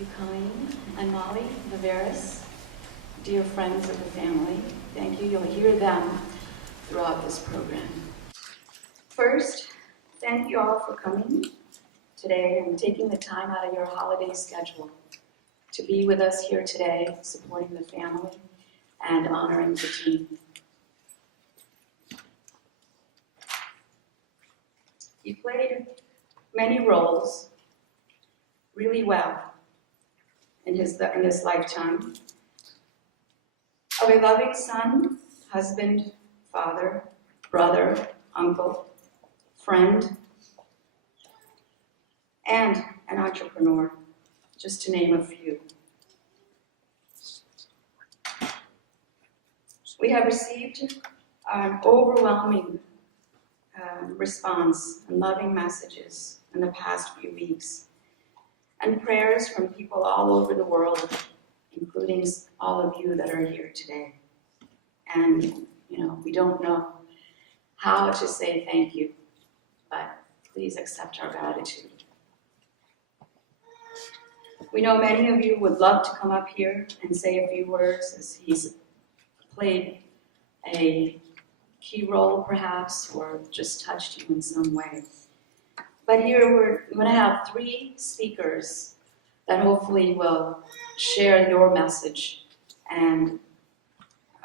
you, Colleen and Molly Viveris, dear friends of the family. Thank you. You'll hear them throughout this program. First, thank you all for coming today and taking the time out of your holiday schedule to be with us here today, supporting the family and honoring Jatin. He played many roles really well in this lifetime. Of a loving son, husband, father, brother, uncle, friend, and an entrepreneur, just to name a few. We have received an overwhelming response and loving messages in the past few weeks, and prayers from people all over the world, including all of you that are here today. And, we don't know how to say thank you, but please accept our gratitude. We know many of you would love to come up here and say a few words, as he's played a key role perhaps, or just touched you in some way. But here we're going to have 3 speakers that hopefully will share your message and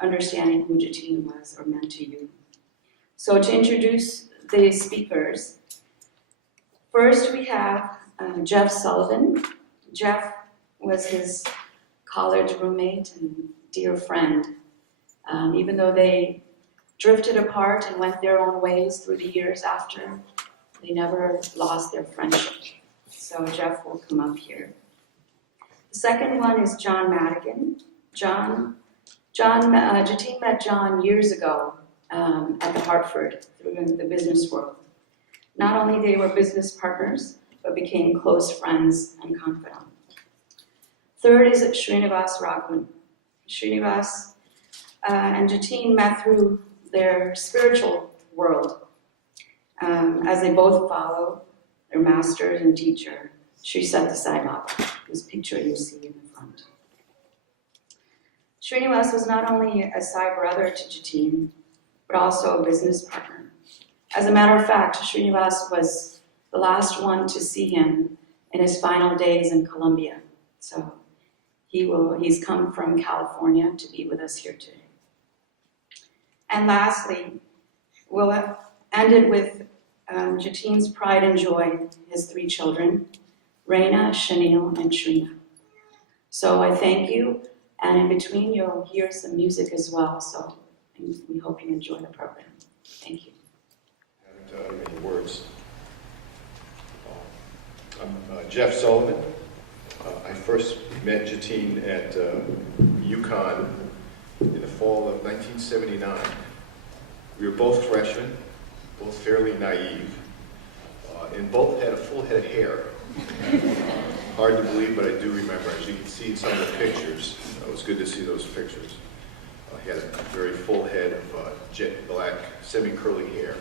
understanding who Jatin was or meant to you. So to introduce the speakers, first we have Jeff Sullivan. Jeff was his college roommate and dear friend. Even though they drifted apart and went their own ways through the years after, they never lost their friendship. So Jeff will come up here. The second one is John Madigan. Jatin met John years ago at the Hartford through the business world. Not only they were business partners, but became close friends and confidants. Third is Srinivas Raghavan. Srinivas and Jatin met through their spiritual world as they both follow their master and teacher, Sri Desai Baba, whose picture you see in the front. Srinivas was not only a Sai brother to Jatin, but also a business partner. As a matter of fact, Srinivas was the last one to see him in his final days in Colombia. So he's come from California to be with us here today. And lastly, we'll end it with Jatin's pride and joy, his 3 children, Reina, Shanil, and Shrina. So I thank you, and in between you'll hear some music as well, so we hope you enjoy the program. Thank you. And many words. I'm Jeff Sullivan. I first met Jatin at UConn in the fall of 1979. We were both freshmen, both fairly naive, and both had a full head of hair. Hard to believe, but I do remember. As you can see in some of the pictures, it was good to see those pictures. He had a very full head of jet black, semi-curly hair.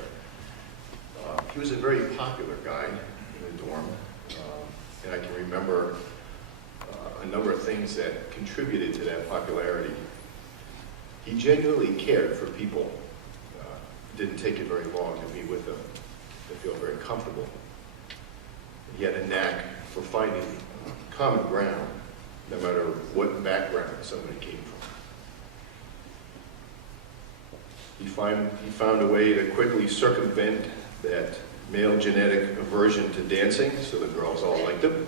He was a very popular guy in the dorm, and I can remember a number of things that contributed to that popularity. He genuinely cared for people. It didn't take it very long to be with them, to feel very comfortable. He had a knack for finding common ground, no matter what background somebody came from. He found a way to quickly circumvent that male genetic aversion to dancing, so the girls all liked him.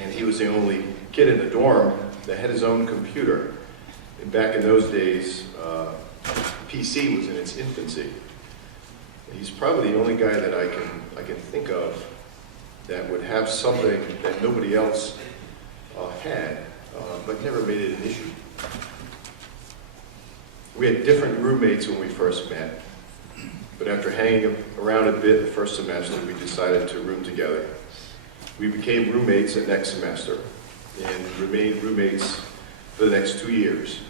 And he was the only kid in the dorm that had his own computer. And back in those days, PC was in its infancy. He's probably the only guy that I can think of that would have something that nobody else had, but never made it an issue. We had different roommates when we first met, but after hanging around a bit the first semester, we decided to room together. We became roommates the next semester and remained roommates for the next 2 years.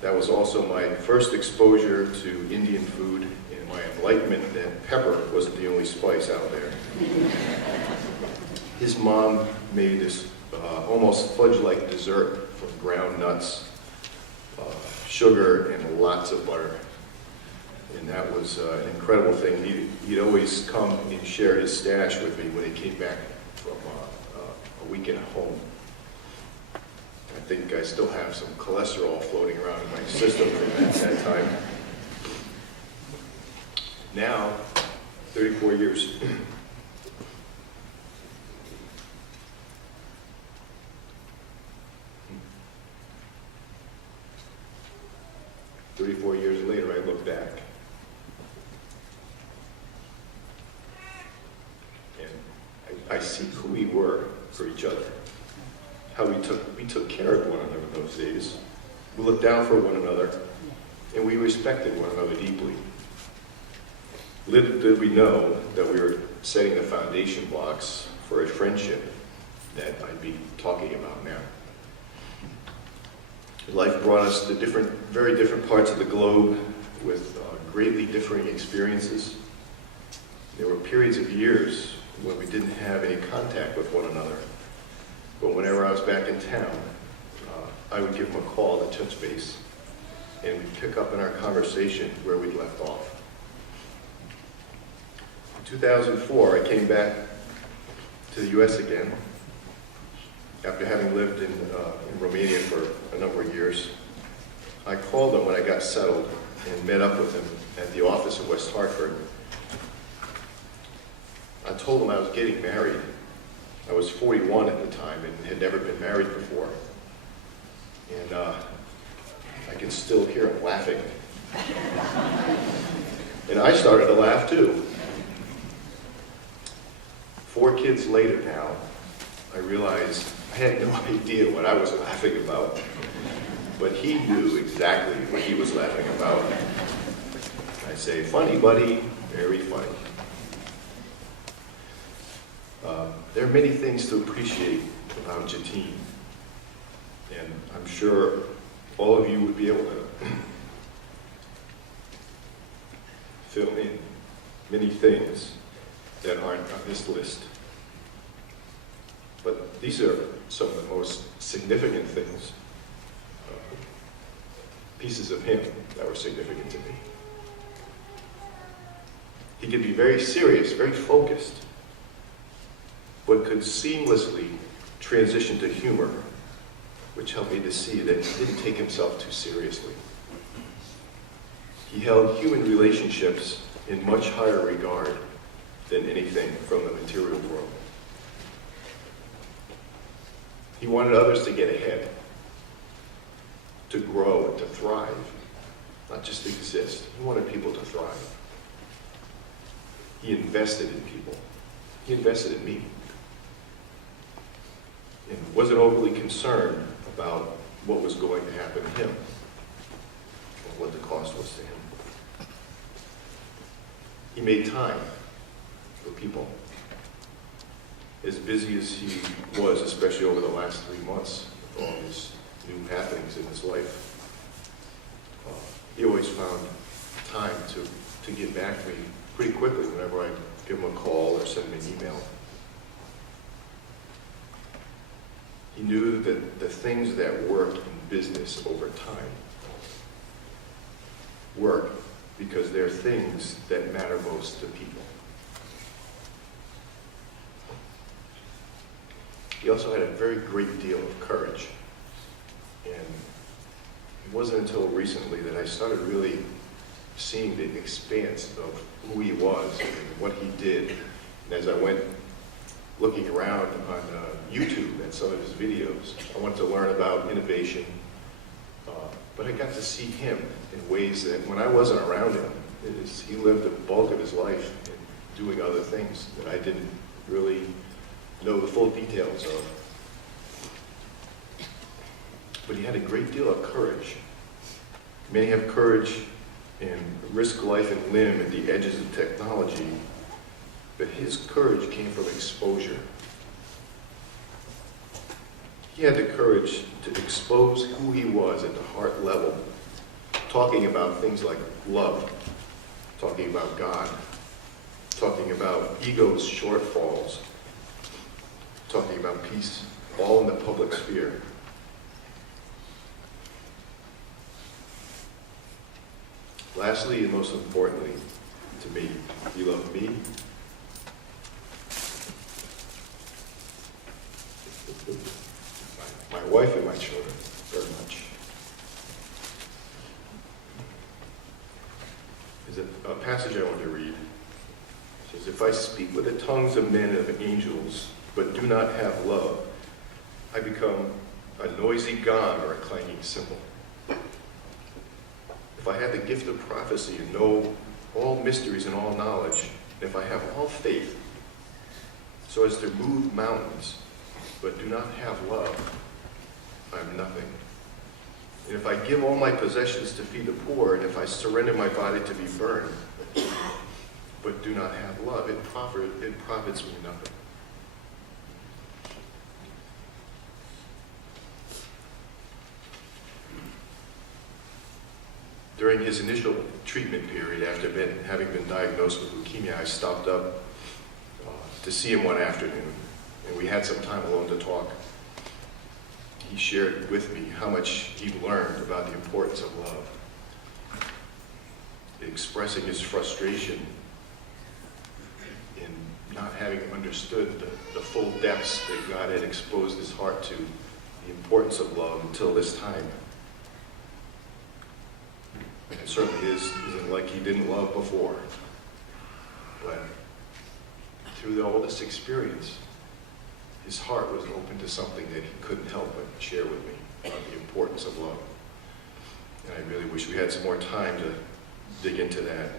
That was also my first exposure to Indian food and my enlightenment that pepper wasn't the only spice out there. His mom made this almost fudge-like dessert from ground nuts, sugar, and lots of butter. And that was an incredible thing. He'd always come and share his stash with me when he came back from a weekend at home. I think I still have some cholesterol floating around in my system from that time. Now, 34 years. 34 years later, I look back. And I see who we were for each other. How we took care of one another in those days. We looked out for one another, and we respected one another deeply. Little did we know that we were setting the foundation blocks for a friendship that I'd be talking about now. Life brought us to very different parts of the globe with greatly differing experiences. There were periods of years when we didn't have any contact with one another. But whenever I was back in town, I would give him a call to touch base, and we'd pick up in our conversation where we'd left off. In 2004, I came back to the U.S. again, after having lived in Romania for a number of years. I called him when I got settled and met up with him at the office in West Hartford. I told him I was getting married. I was 41 at the time and had never been married before. And I can still hear him laughing. And I started to laugh too. 4 kids later now, I realized I had no idea what I was laughing about, but he knew exactly what he was laughing about. I say, funny, buddy, very funny. There are many things to appreciate about Jatin, and I'm sure all of you would be able to fill in many things that aren't on this list. But these are some of the most significant things, pieces of him that were significant to me. He could be very serious, very focused, but could seamlessly transition to humor, which helped me to see that he didn't take himself too seriously. He held human relationships in much higher regard than anything from the material world. He wanted others to get ahead, to grow, and to thrive, not just exist. He wanted people to thrive. He invested in people. He invested in me. And wasn't overly concerned about what was going to happen to him and what the cost was to him. He made time for people. As busy as he was, especially over the last 3 months, with all these new happenings in his life, he always found time to get back to me pretty quickly whenever I give him a call or send him an email. He knew that the things that work in business over time work because they're things that matter most to people. He also had a very great deal of courage. And it wasn't until recently that I started really seeing the expanse of who he was and what he did. And as I went looking around on YouTube at some of his videos, I wanted to learn about innovation. But I got to see him in ways that when I wasn't around him, he lived the bulk of his life in doing other things that I didn't really know the full details of. But he had a great deal of courage. Many have courage and risk life and limb at the edges of technology, but his courage came from exposure. He had the courage to expose who he was at the heart level, talking about things like love, talking about God, talking about ego's shortfalls, talking about peace, all in the public sphere. Lastly, and most importantly to me, you love me, my wife and my children very much. There's a passage I want to read. It says, if I speak with the tongues of men and of angels, but do not have love, I become a noisy gong or a clanging cymbal. If I have the gift of prophecy and know all mysteries and all knowledge, and if I have all faith so as to move mountains, but do not have love, I am nothing. And if I give all my possessions to feed the poor, and if I surrender my body to be burned, but do not have love, it profits me nothing. During his initial treatment period, after having been diagnosed with leukemia, I stopped up to see him one afternoon, and we had some time alone to talk. He shared with me how much he learned about the importance of love, expressing his frustration in not having understood the full depths that God had exposed his heart to, the importance of love until this time. And it certainly isn't like he didn't love before. But through all this experience, his heart was open to something that he couldn't help but share with me about the importance of love. And I really wish we had some more time to dig into that.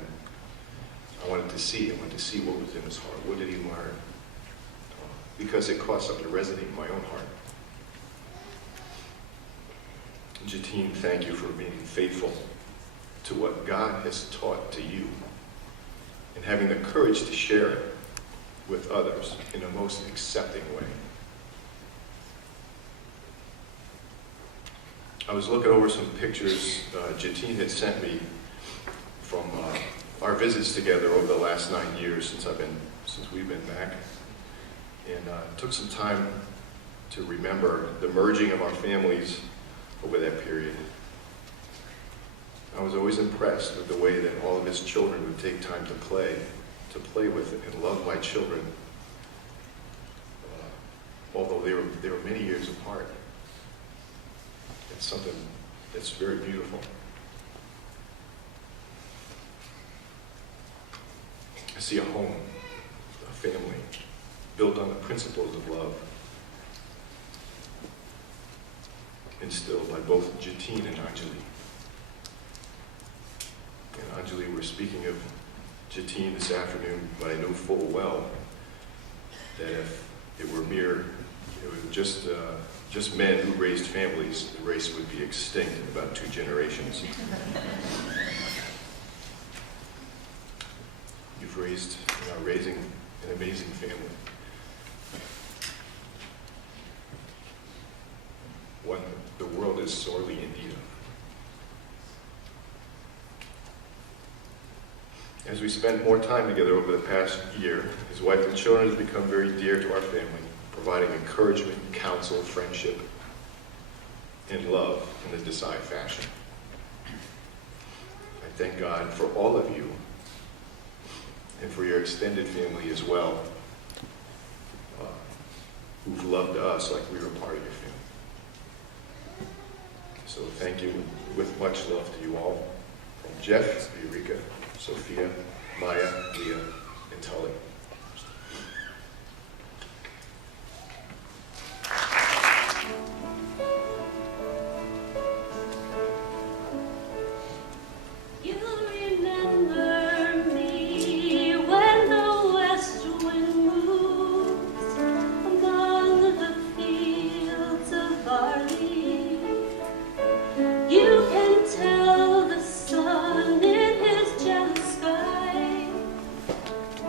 I wanted to see what was in his heart. What did he learn? Because it caused something to resonate in my own heart. Jatin, thank you for being faithful to what God has taught to you and having the courage to share it with others in a most accepting way. I was looking over some pictures Jatin had sent me from our visits together over the last 9 years since we've been back, and took some time to remember the merging of our families over that period. I was always impressed with the way that all of his children would take time to play with and love my children, although they were many years apart. It's something that's very beautiful. I see a home, a family, built on the principles of love, instilled by both Jatin and Anjali. And Anjali, we're speaking of Jatin this afternoon, but I know full well that if it were just men who raised families, the race would be extinct in about 2 generations. You've raising an amazing family. One the world is sorely in need of. As we spent more time together over the past year, his wife and children have become very dear to our family, providing encouragement, counsel, friendship, and love in the Desai fashion. I thank God for all of you and for your extended family as well, who've loved us like we were part of your family. So thank you with much love to you all. From Jeff, Eureka, Sophia, Maya, Leah, and Tully.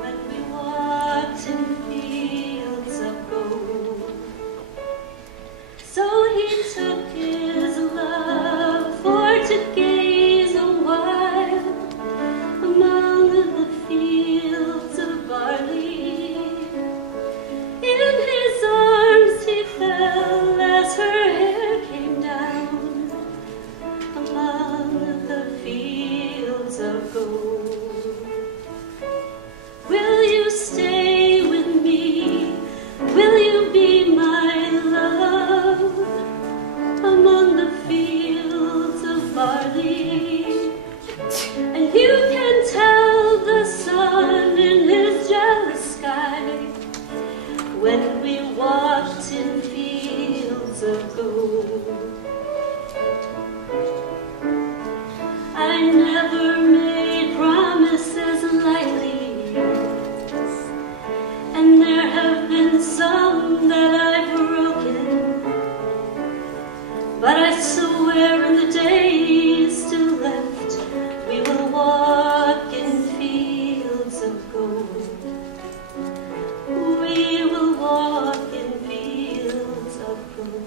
When we when we walked in fields of gold. I never made promises lightly, and there have been some that I've broken, but I swear in the days still left, we will walk in fields of gold. We will walk in fields of gold.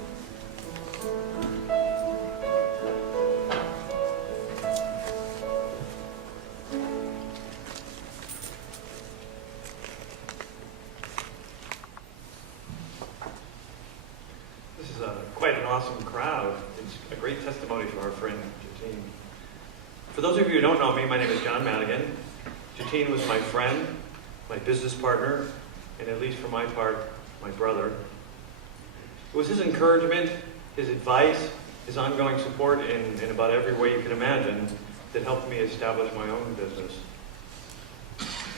This is quite an awesome crowd. It's a great testimony for our friend Jatin. For those of you who don't know me, my name is John Madigan. Jatin was my friend, my business partner, and at least for my part, my brother. It was his encouragement, his advice, his ongoing support in about every way you can imagine that helped me establish my own business.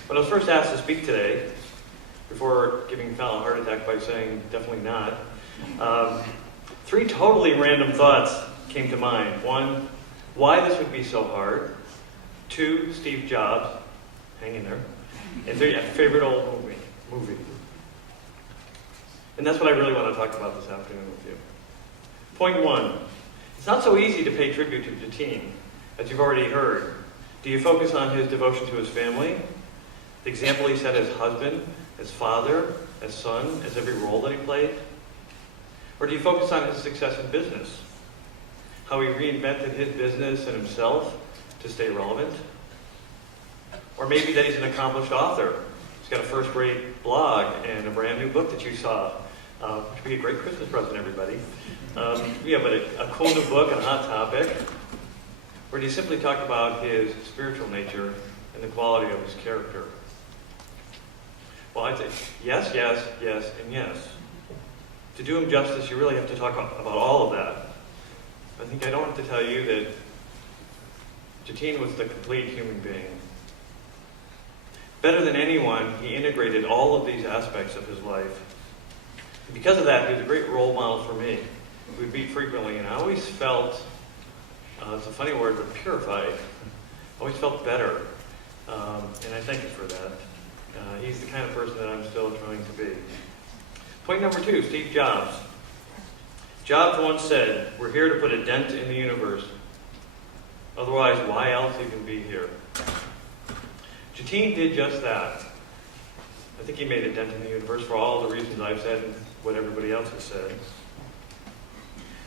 When I was first asked to speak today, before giving Fal a heart attack by saying definitely not, three totally random thoughts came to mind. One, why this would be so hard. Two, Steve Jobs, hang in there. And three, a favorite old movie. And that's what I really want to talk about this afternoon with you. Point one, it's not so easy to pay tribute to Jatin, as you've already heard. Do you focus on his devotion to his family, the example he set as husband, as father, as son, as every role that he played? Or do you focus on his success in business, how he reinvented his business and himself to stay relevant? Or maybe that he's an accomplished author. He's got a first-rate blog and a brand new book that you saw, which would be a great Christmas present, everybody. But a cool new book on a hot topic. Or do you simply talk about his spiritual nature and the quality of his character? Well, I'd say yes, yes, yes, and yes. To do him justice, you really have to talk about all of that. I think I don't have to tell you that Jatin was the complete human being. Better than anyone, he integrated all of these aspects of his life. And because of that, he was a great role model for me. We meet frequently, and I always felt, it's a funny word, but purified. I always felt better, and I thank you for that. He's the kind of person that I'm still trying to be. Point number two, Steve Jobs. Jobs once said, "We're here to put a dent in the universe. Otherwise, why else even be here?" Jatin did just that. I think he made a dent in the universe for all the reasons I've said and what everybody else has said.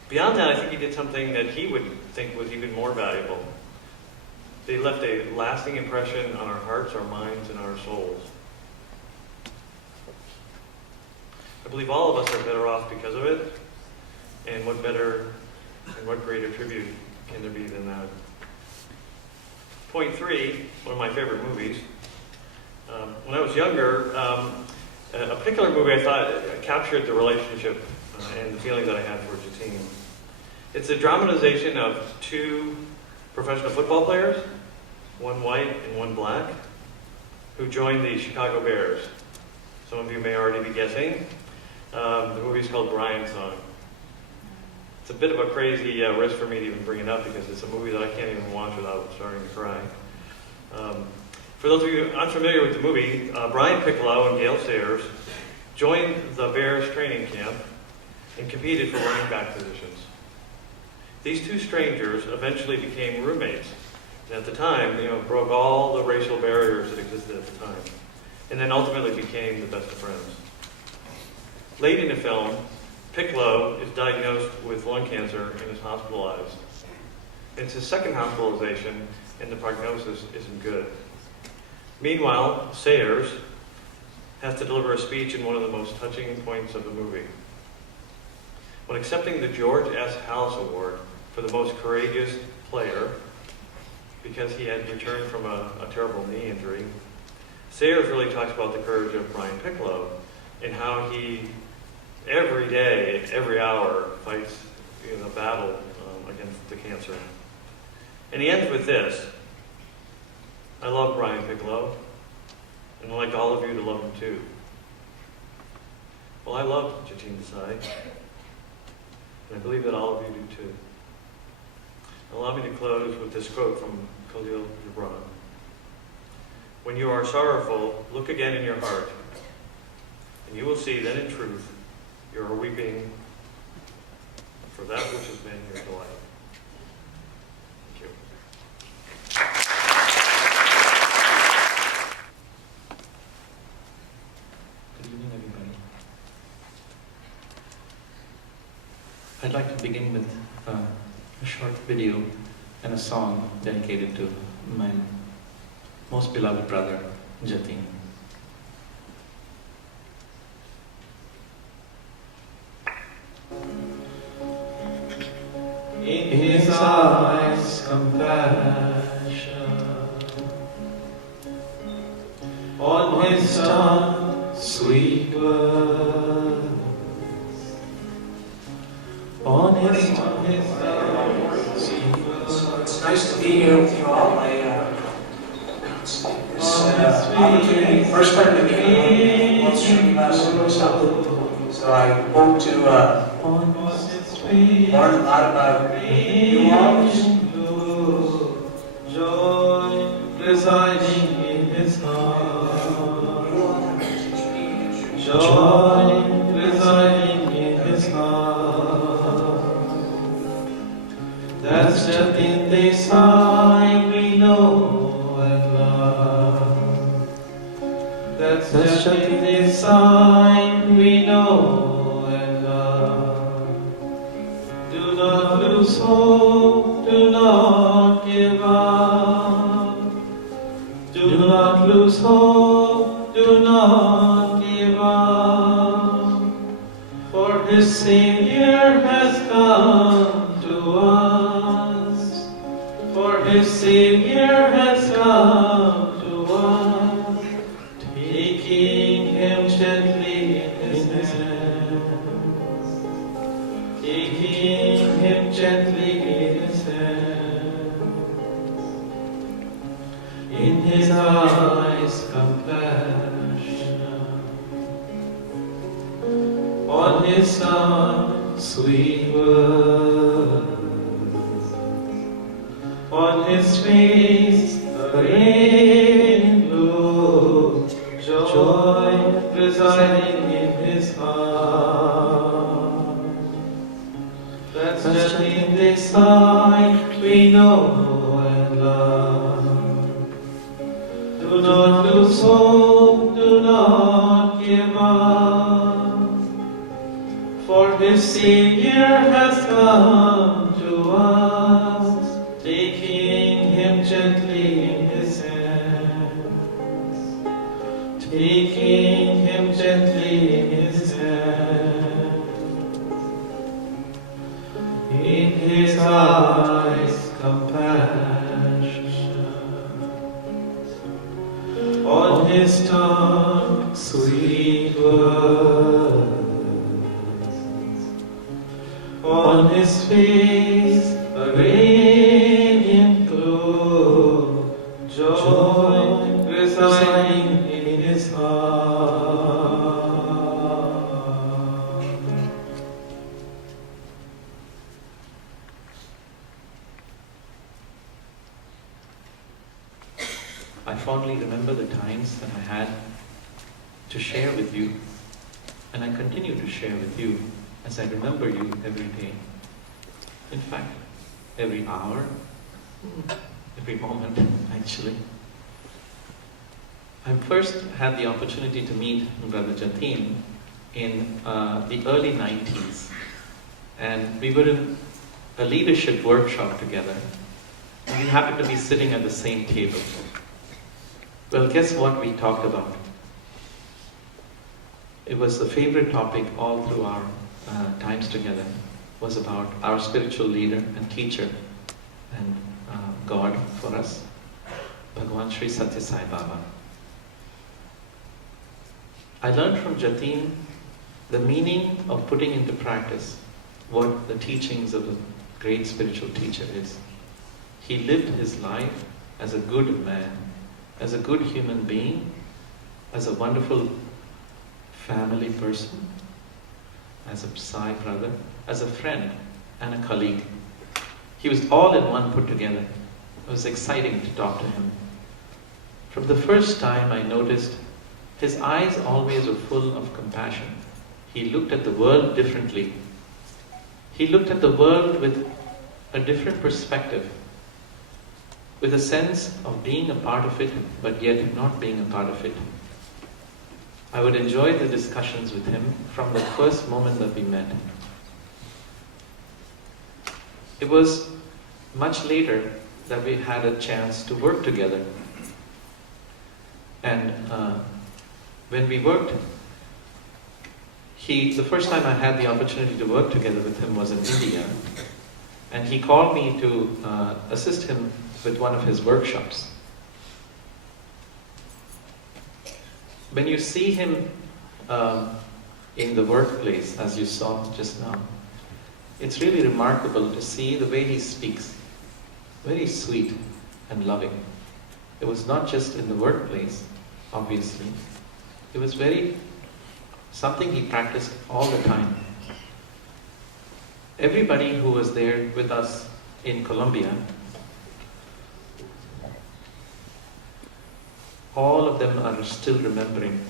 Beyond that, I think he did something that he would think was even more valuable. They left a lasting impression on our hearts, our minds, and our souls. I believe all of us are better off because of it, and what better and what greater tribute can there be than that? Point three, one of my favorite movies. When I was younger, a particular movie I thought captured the relationship and the feeling that I had for Jatin. It's a dramatization of two professional football players, one white and one black, who joined the Chicago Bears. Some of you may already be guessing. The movie's called Brian's Song. It's a bit of a crazy risk for me to even bring it up because it's a movie that I can't even watch without starting to cry. For those of you unfamiliar with the movie, Brian Piccolo and Gail Sayers joined the Bears training camp and competed for running back positions. These two strangers eventually became roommates, and at the time, broke all the racial barriers that existed at the time, and then ultimately became the best of friends. Late in the film, Piccolo is diagnosed with lung cancer and is hospitalized. It's his second hospitalization, and the prognosis isn't good. Meanwhile, Sayers has to deliver a speech in one of the most touching points of the movie. When accepting the George S. Hallis Award for the most courageous player, because he had returned from a terrible knee injury, Sayers really talks about the courage of Brian Piccolo and how he, every day, every hour, fights a battle against the cancer. And he ends with this: "I love Brian Piccolo, and I'd like all of you to love him too." Well, I love Jatin Desai, and I believe that all of you do too. Allow me to close with this quote from Khalil Gibran. When you are sorrowful, look again in your heart, and you will see that in truth you are weeping for that which has been your delight. Thank you. Good evening, everybody. I'd like to begin with a short video and a song dedicated to my most beloved brother, Jatin. In his eyes, compassion, on his tongue, sweet words, on his tongue, sweet words. It's nice to be here with you all. It's opportunity, first time to meet you, streaming last and stuff. So I hope to learn a lot about you all. Joy residing in his heart. Joy residing in his heart. That's Jatin Desai we know and love. That's Jatin Desai we know and love. Do not lose hope, do not give up. Do not lose hope, do not give up. For his Savior has come to us. For his Savior has come to us. Taking him gently in his hands. Taking him gently in his hands. In his eyes compassion, on his tongue sweet words, on his face a radiant glow, joy residing in his heart. That's Jatin Desai we know and love. Do not lose hope, do not give up. For his Savior has come to us, taking him gently in his hands. Taking him gently in his hands. In his eyes compassion, on his tongue sweet words, on his face a radiant glow, joy residing in his heart. I fondly remember the times that I had to share with you, and I continue to share with you as I remember you every day. In fact, every hour, every moment, actually. I first had the opportunity to meet Brother Jatin in the early 90s, and we were in a leadership workshop together, and we happened to be sitting at the same table. Well, guess what we talked about? It was the favorite topic all through our times together, was about our spiritual leader and teacher and God for us, Bhagavan Sri Satya Sai Baba. I learned from Jatin the meaning of putting into practice what the teachings of a great spiritual teacher is. He lived his life as a good man, as a good human being, as a wonderful family person, as a Desai brother, as a friend and a colleague. He was all in one put together. It was exciting to talk to him. From the first time I noticed his eyes always were full of compassion. He looked at the world differently. He looked at the world with a different perspective, with a sense of being a part of it, but yet not being a part of it. I would enjoy the discussions with him from the first moment that we met. It was much later that we had a chance to work together. And when we worked, the first time I had the opportunity to work together with him was in India. And he called me to assist him with one of his workshops. When you see him in the workplace, as you saw just now, it's really remarkable to see the way he speaks. Very sweet and loving. It was not just in the workplace, obviously. It was something he practiced all the time. Everybody who was there with us in Colombia, all of them are still remembering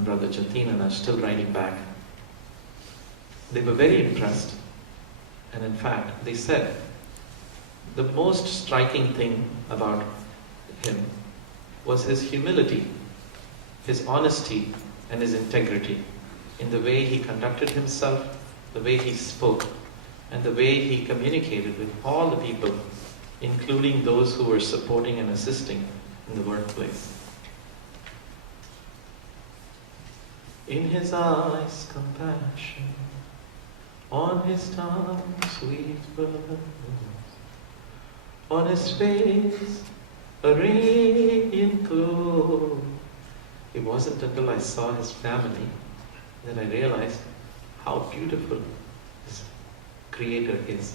Brother Jatin and are still writing back. They were very impressed. And in fact, they said the most striking thing about him was his humility, his honesty, and his integrity in the way he conducted himself, the way he spoke, and the way he communicated with all the people, including those who were supporting and assisting in the workplace. In his eyes, compassion, on his tongue, sweet words, on his face, a radiant glow. It wasn't until I saw his family that I realized how beautiful this Creator is,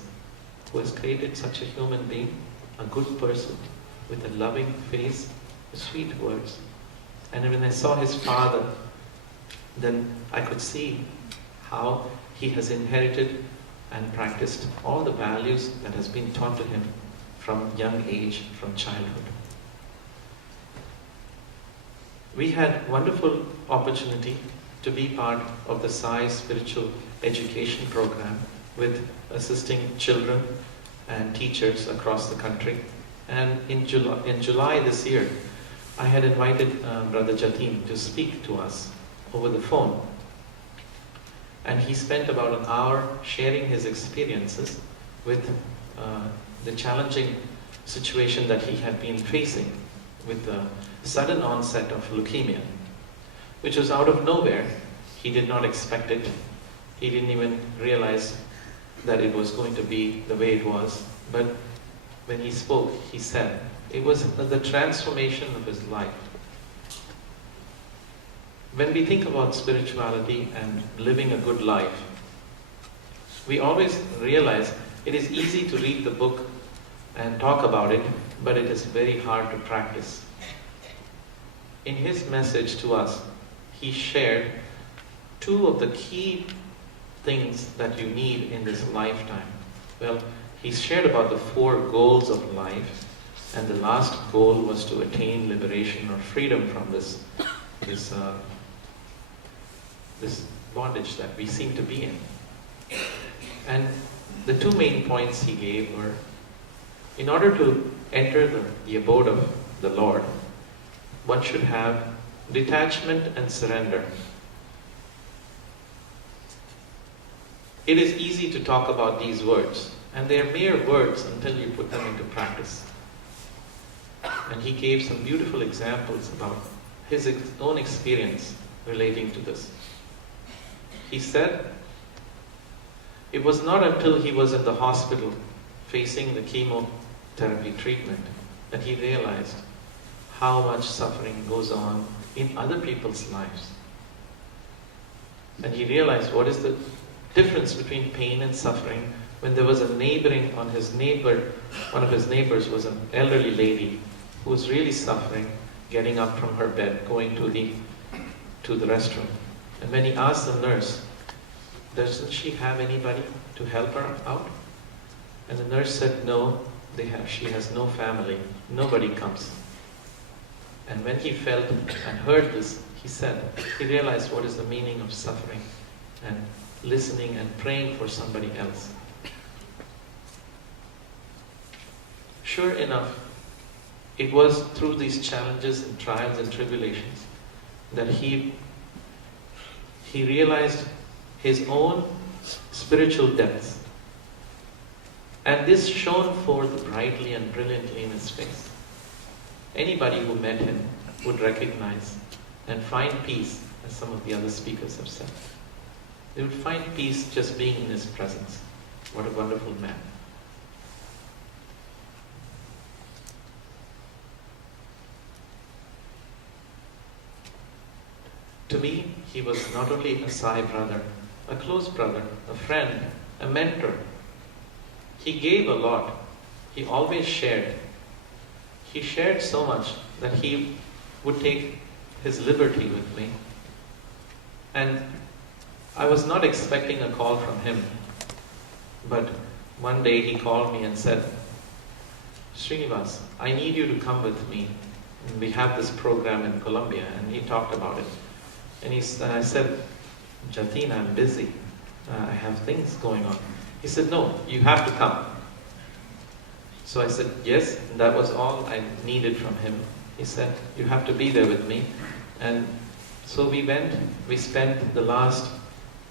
who has created such a human being, a good person, with a loving face, sweet words. And when I saw his father, then I could see how he has inherited and practiced all the values that has been taught to him from young age, from childhood. We had wonderful opportunity to be part of the Desai spiritual education program with assisting children and teachers across the country. And in July this year, I had invited Brother Jatin to speak to us over the phone. And he spent about an hour sharing his experiences with the challenging situation that he had been facing with the sudden onset of leukemia, which was out of nowhere. He did not expect it. He didn't even realize that it was going to be the way it was. But when he spoke, he said it was the transformation of his life. When we think about spirituality and living a good life, we always realize it is easy to read the book and talk about it, but it is very hard to practice. In his message to us, he shared two of the key things that you need in this lifetime. Well, he shared about the 4 goals of life, and the last goal was to attain liberation or freedom from this bondage that we seem to be in. And the 2 main points he gave were, in order to enter the abode of the Lord, one should have detachment and surrender. It is easy to talk about these words, and they are mere words until you put them into practice. And he gave some beautiful examples about his own experience relating to this. He said, it was not until he was in the hospital facing the chemotherapy treatment that he realized how much suffering goes on in other people's lives. And he realized what is the difference between pain and suffering when there was one of his neighbors was an elderly lady who was really suffering, getting up from her bed, going to the restroom. And when he asked the nurse, doesn't she have anybody to help her out? And the nurse said, no, she has no family, nobody comes. And when he felt and heard this, he realized what is the meaning of suffering and listening and praying for somebody else. Sure enough, it was through these challenges and trials and tribulations that he realized his own spiritual depths. And this shone forth brightly and brilliantly in his face. Anybody who met him would recognize and find peace, as some of the other speakers have said. They would find peace just being in his presence. What a wonderful man. To me, he was not only a Sai brother, a close brother, a friend, a mentor. He gave a lot. He always shared. He shared so much that he would take his liberty with me. And I was not expecting a call from him. But one day he called me and said, Srinivas, I need you to come with me. And we have this program in Colombia, and he talked about it. And I said, Jatin, I'm busy. I have things going on. He said, no, you have to come. So I said, yes, and that was all I needed from him. He said, you have to be there with me. And so we went, we spent the last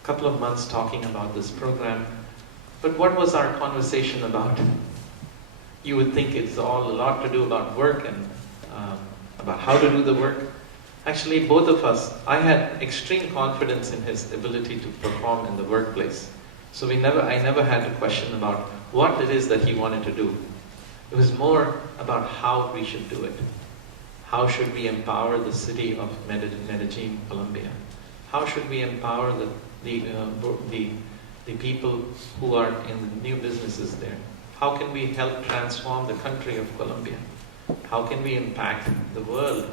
couple of months talking about this program. But what was our conversation about? You would think it's all a lot to do about work and about how to do the work. Actually, both of us, I had extreme confidence in his ability to perform in the workplace. So I never had to question about what it is that he wanted to do. It was more about how we should do it. How should we empower the city of Medellin, Colombia? How should we empower the people who are in the new businesses there? How can we help transform the country of Colombia? How can we impact the world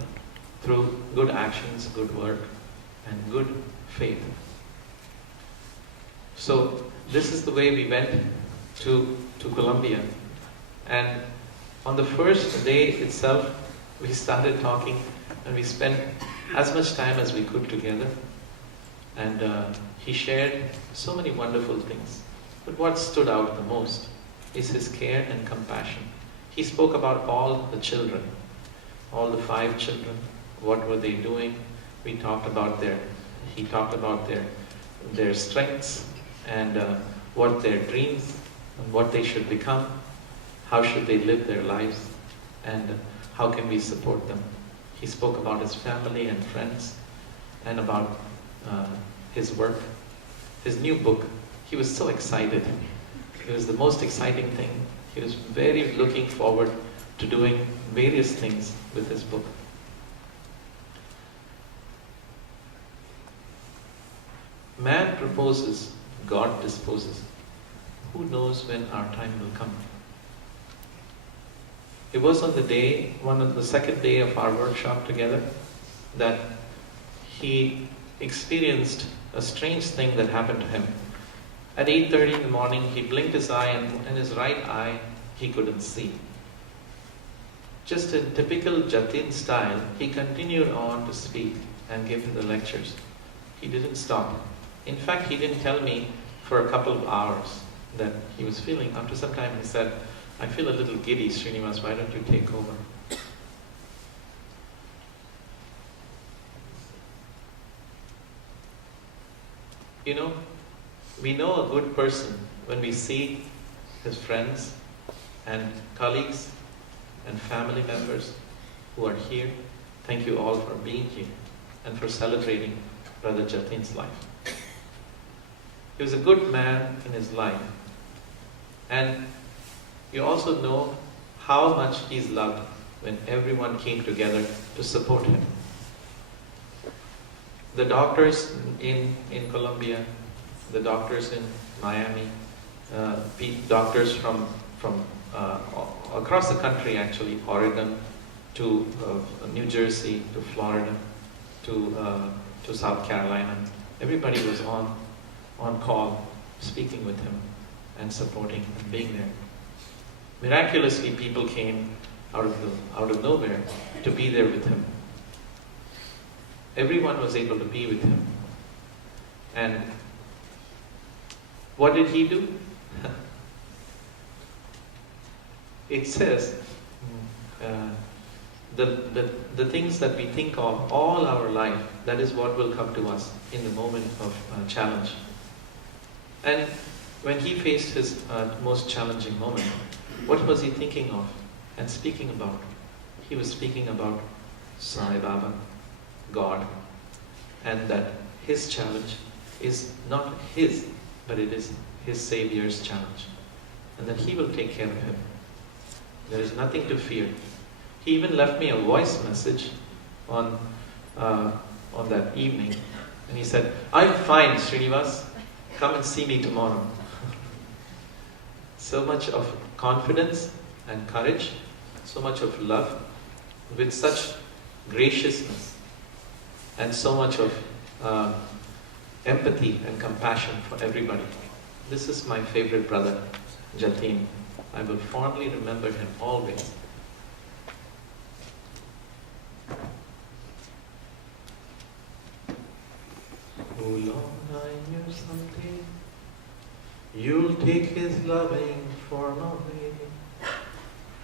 through good actions, good work, and good faith? So this is the way we went to Colombia. And on the first day itself, we started talking and we spent as much time as we could together. And he shared so many wonderful things. But what stood out the most is his care and compassion. He spoke about all the children, all the 5 children. What were they doing? He talked about their strengths and what their dreams and what they should become. How should they live their lives? And how can we support them? He spoke about his family and friends and about his work, his new book. He was so excited. It was the most exciting thing. He was very looking forward to doing various things with his book. Man proposes, God disposes. Who knows when our time will come? It was on the second day of our workshop together, that he experienced a strange thing that happened to him. At 8:30 in the morning, he blinked his eye, and in his right eye, he couldn't see. Just in typical Jatin style, he continued on to speak and give the lectures. He didn't stop. In fact, he didn't tell me for a couple of hours that he was feeling. After some time, he said, I feel a little giddy, Srinivas, why don't you take over? You know, we know a good person when we see his friends and colleagues and family members who are here. Thank you all for being here and for celebrating Brother Jatin's life. He was a good man in his life. And you also know how much he's loved when everyone came together to support him. The doctors in Colombia, the doctors in Miami, doctors from across the country actually, Oregon to New Jersey to Florida to South Carolina, everybody was on on call, speaking with him and supporting and being there. Miraculously, people came out of nowhere to be there with him. Everyone was able to be with him. And what did he do? It says, the things that we think of all our life, that is what will come to us in the moment of challenge. And when he faced his most challenging moment, what was he thinking of and speaking about? He was speaking about Sai Baba, God, and that his challenge is not his, but it is his Savior's challenge, and that he will take care of him. There is nothing to fear. He even left me a voice message on that evening, and he said, "I'm fine, Srinivas. Come and see me tomorrow." So much of confidence and courage, so much of love, with such graciousness, and so much of empathy and compassion for everybody. This is my favorite brother, Jatin. I will fondly remember him always. Oh Lord, I knew someday you'll take his loving form away.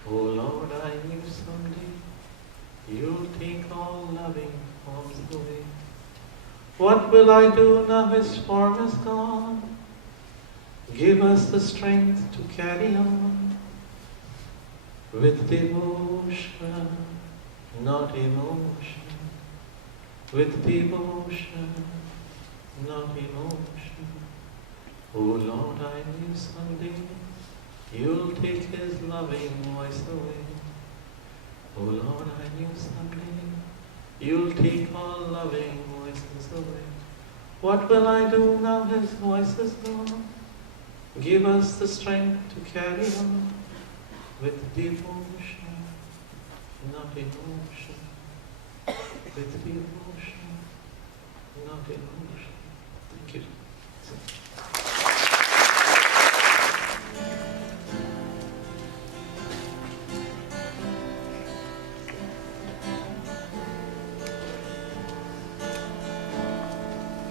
Oh Lord, I knew someday you'll take all loving forms away. What will I do now his form is gone? Give us the strength to carry on with devotion, not emotion. With devotion, not emotion. Oh Lord, I knew someday you'll take his loving voice away. Oh Lord, I knew someday you'll take all loving voices away. What will I do now his voice is gone? Give us the strength to carry on with devotion, not emotion. With devotion, not emotion. Thank you.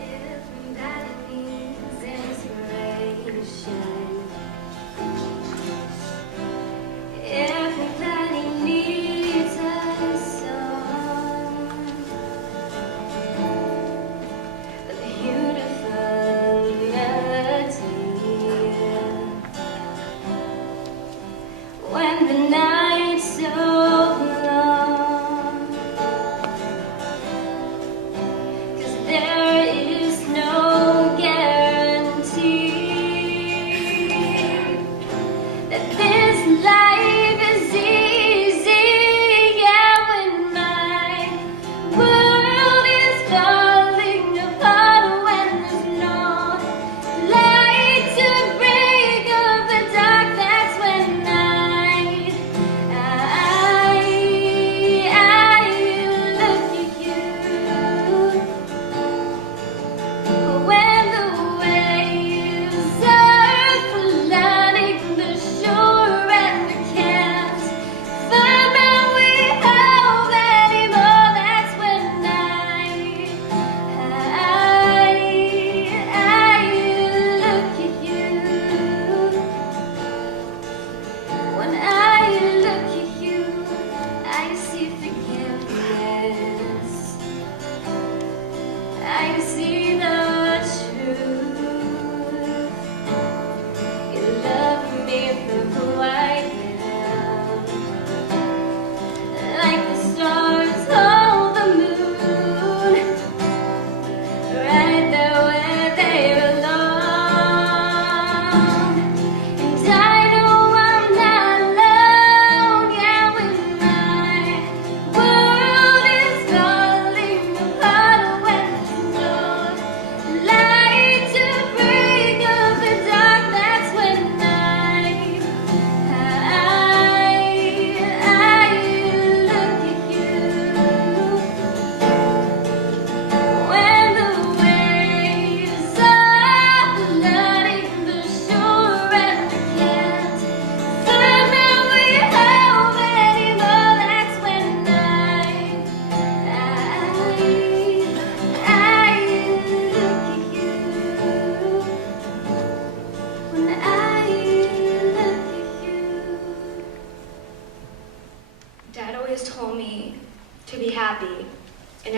Everybody needs inspiration. Everybody needs a song, a beautiful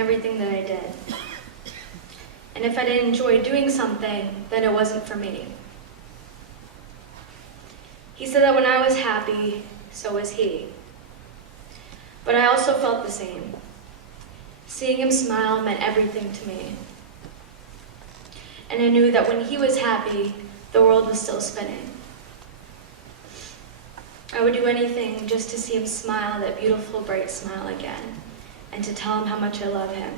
everything that I did. And if I didn't enjoy doing something, then it wasn't for me. He said that when I was happy, so was he. But I also felt the same. Seeing him smile meant everything to me. And I knew that when he was happy, the world was still spinning. I would do anything just to see him smile, that beautiful, bright smile again, and to tell him how much I love him.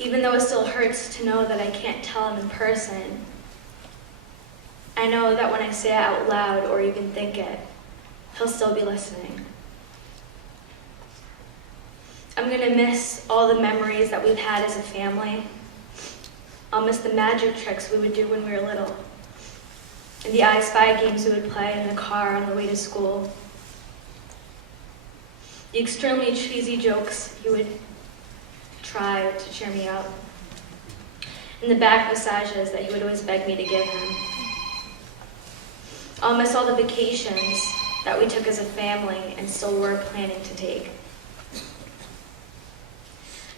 Even though it still hurts to know that I can't tell him in person, I know that when I say it out loud or even think it, he'll still be listening. I'm gonna miss all the memories that we've had as a family. I'll miss the magic tricks we would do when we were little, and the I Spy games we would play in the car on the way to school. The extremely cheesy jokes he would try to cheer me up, and the back massages that he would always beg me to give him. I'll miss all the vacations that we took as a family and still were planning to take.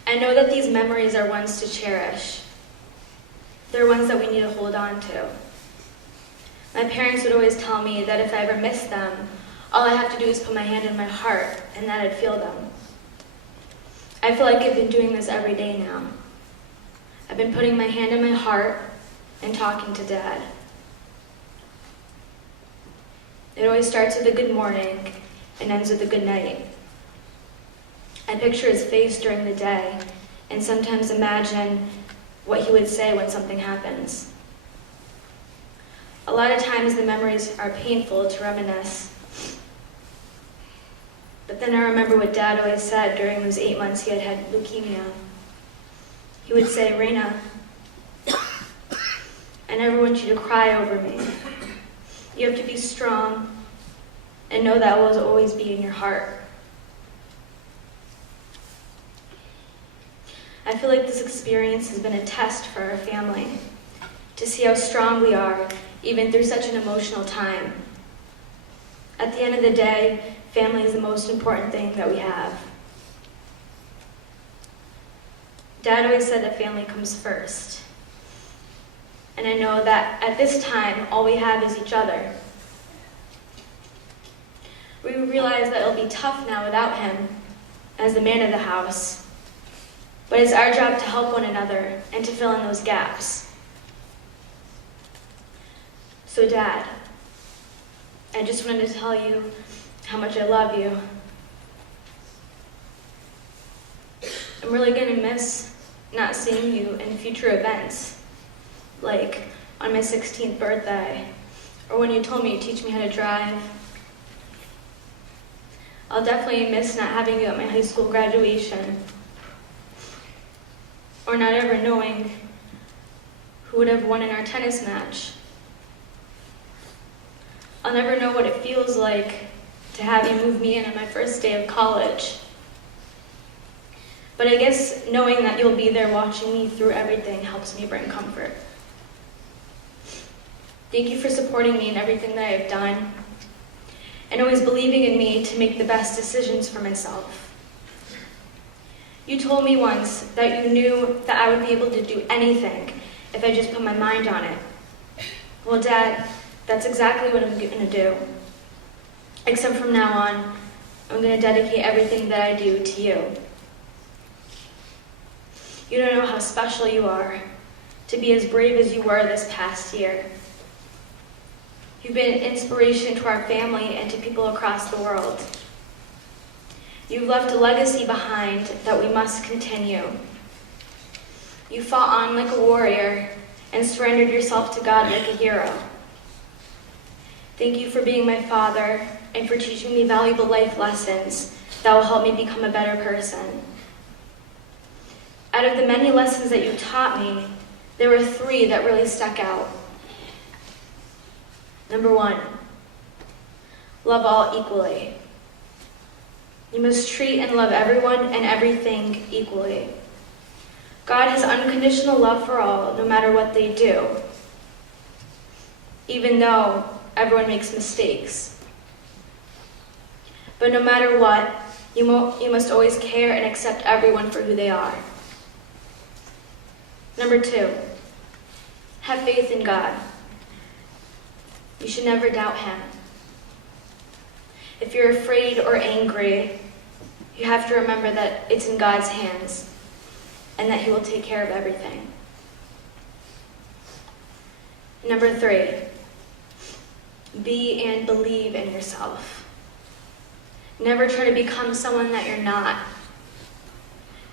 I know that these memories are ones to cherish. They're ones that we need to hold on to. My parents would always tell me that if I ever missed them, all I have to do is put my hand in my heart and that I'd feel them. I feel like I've been doing this every day now. I've been putting my hand in my heart and talking to Dad. It always starts with a good morning and ends with a good night. I picture his face during the day and sometimes imagine what he would say when something happens. A lot of times the memories are painful to reminisce. But then I remember what Dad always said during those 8 months he had had leukemia. He would say, "Raina, I never want you to cry over me. You have to be strong and know that will always be in your heart." I feel like this experience has been a test for our family, to see how strong we are, even through such an emotional time. At the end of the day, family is the most important thing that we have. Dad always said that family comes first. And I know that at this time, all we have is each other. We realize that it'll be tough now without him as the man of the house. But it's our job to help one another and to fill in those gaps. So Dad, I just wanted to tell you how much I love you. I'm really gonna miss not seeing you in future events, like on my 16th birthday, or when you told me to teach me how to drive. I'll definitely miss not having you at my high school graduation, or not ever knowing who would have won in our tennis match. I'll never know what it feels like to have you move me in on my first day of college. But I guess knowing that you'll be there watching me through everything helps me bring comfort. Thank you for supporting me in everything that I've done, and always believing in me to make the best decisions for myself. You told me once that you knew that I would be able to do anything if I just put my mind on it. Well, Dad, that's exactly what I'm going to do. Except from now on, I'm going to dedicate everything that I do to you. You don't know how special you are to be as brave as you were this past year. You've been an inspiration to our family and to people across the world. You've left a legacy behind that we must continue. You fought on like a warrior and surrendered yourself to God like a hero. Thank you for being my father and for teaching me valuable life lessons that will help me become a better person. Out of the many lessons that you taught me, there were 3 that really stuck out. Number 1, love all equally. You must treat and love everyone and everything equally. God has unconditional love for all, no matter what they do, even though everyone makes mistakes. But no matter what, You must always care and accept everyone for who they are. Number 2, have faith in God. You should never doubt Him. If you're afraid or angry, you have to remember that it's in God's hands and that He will take care of everything. Number 3, be and believe in yourself. Never try to become someone that you're not.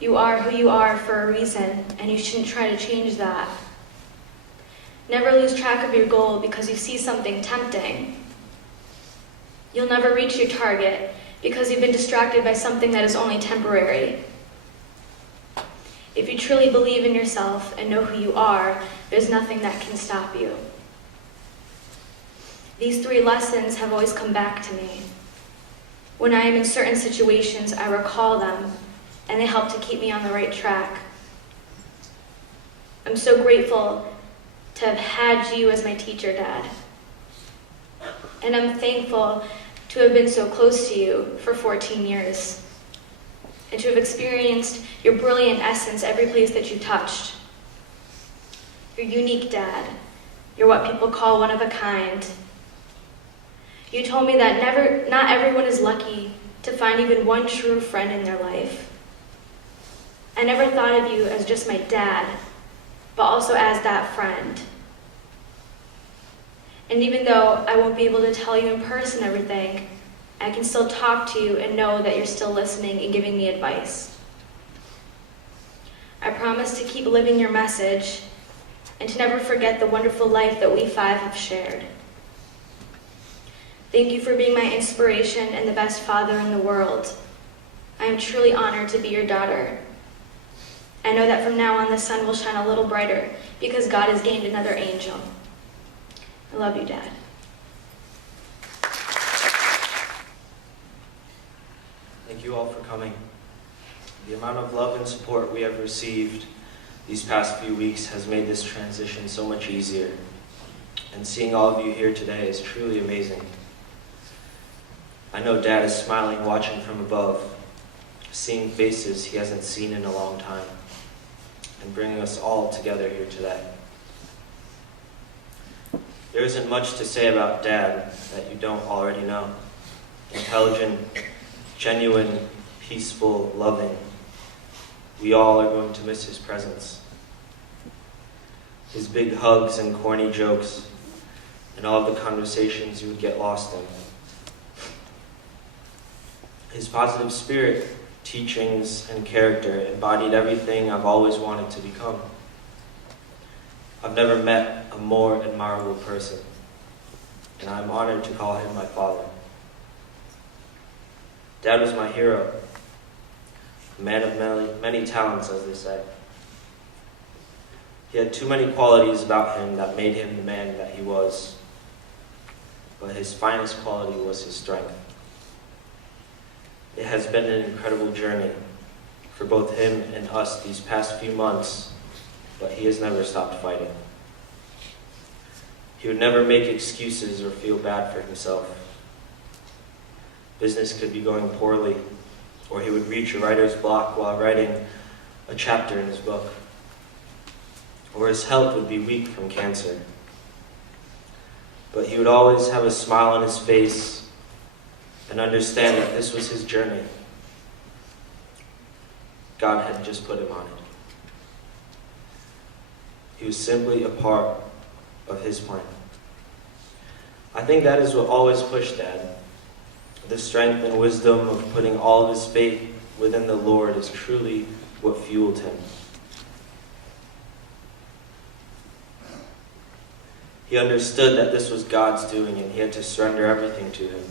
You are who you are for a reason, and you shouldn't try to change that. Never lose track of your goal because you see something tempting. You'll never reach your target because you've been distracted by something that is only temporary. If you truly believe in yourself and know who you are, there's nothing that can stop you. These 3 lessons have always come back to me. When I am in certain situations, I recall them, and they help to keep me on the right track. I'm so grateful to have had you as my teacher, Dad. And I'm thankful to have been so close to you for 14 years, and to have experienced your brilliant essence every place that you touched. You're unique, Dad. You're what people call one of a kind. You told me that not everyone is lucky to find even one true friend in their life. I never thought of you as just my dad, but also as that friend. And even though I won't be able to tell you in person everything, I can still talk to you and know that you're still listening and giving me advice. I promise to keep living your message and to never forget the wonderful life that we 5 have shared. Thank you for being my inspiration and the best father in the world. I am truly honored to be your daughter. I know that from now on the sun will shine a little brighter because God has gained another angel. I love you, Dad. Thank you all for coming. The amount of love and support we have received these past few weeks has made this transition so much easier. And seeing all of you here today is truly amazing. I know Dad is smiling, watching from above, seeing faces he hasn't seen in a long time, and bringing us all together here today. There isn't much to say about Dad that you don't already know. Intelligent, genuine, peaceful, loving. We all are going to miss his presence. His big hugs and corny jokes, and all of the conversations you would get lost in. His positive spirit, teachings, and character embodied everything I've always wanted to become. I've never met a more admirable person, and I'm honored to call him my father. Dad was my hero, a man of many talents, as they say. He had too many qualities about him that made him the man that he was, but his finest quality was his strength. It has been an incredible journey for both him and us these past few months, but he has never stopped fighting. He would never make excuses or feel bad for himself. Business could be going poorly, or he would reach a writer's block while writing a chapter in his book, or his health would be weak from cancer. But he would always have a smile on his face and understand that this was his journey. God had just put him on it. He was simply a part of his plan. I think that is what always pushed Dad. The strength and wisdom of putting all of his faith within the Lord is truly what fueled him. He understood that this was God's doing and he had to surrender everything to him.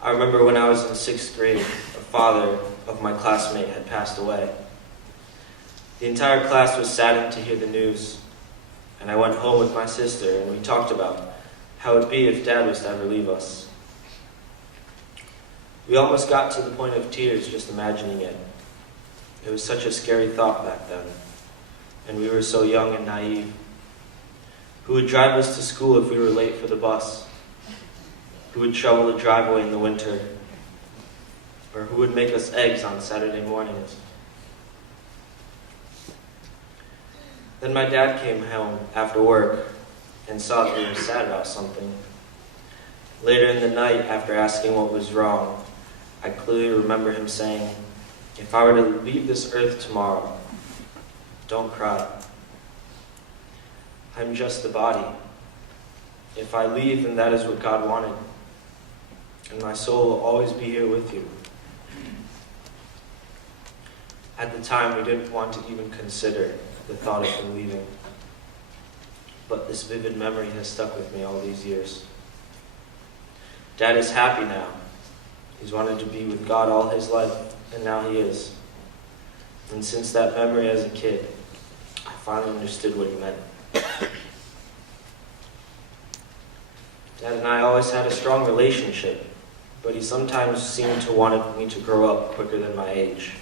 I remember when I was in 6th grade, a father of my classmate had passed away. The entire class was saddened to hear the news, and I went home with my sister and we talked about how it would be if Dad was to ever leave us. We almost got to the point of tears just imagining it. It was such a scary thought back then, and we were so young and naive. Who would drive us to school if we were late for the bus? Who would shovel the driveway in the winter? or who would make us eggs on Saturday mornings. Then my dad came home after work and saw that we were sad about something. Later in the night, after asking what was wrong, I clearly remember him saying, "If I were to leave this earth tomorrow, don't cry. I'm just the body. If I leave, then that is what God wanted. And my soul will always be here with you." At the time, we didn't want to even consider the thought of him leaving. But this vivid memory has stuck with me all these years. Dad is happy now. He's wanted to be with God all his life, and now he is. And since that memory as a kid, I finally understood what he meant. Dad and I always had a strong relationship, but he sometimes seemed to want me to grow up quicker than my age.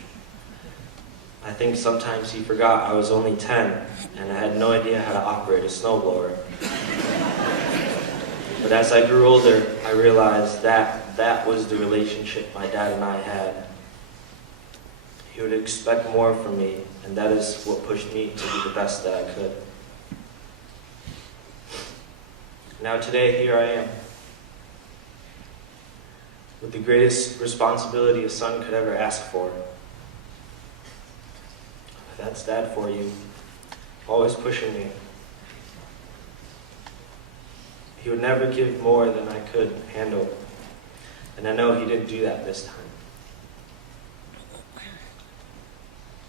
I think sometimes he forgot I was only 10 and I had no idea how to operate a snowblower. But as I grew older, I realized that was the relationship my dad and I had. He would expect more from me, and that is what pushed me to be the best that I could. Now today, here I am, with the greatest responsibility a son could ever ask for. That's Dad for you, always pushing me. He would never give more than I could handle, and I know he didn't do that this time.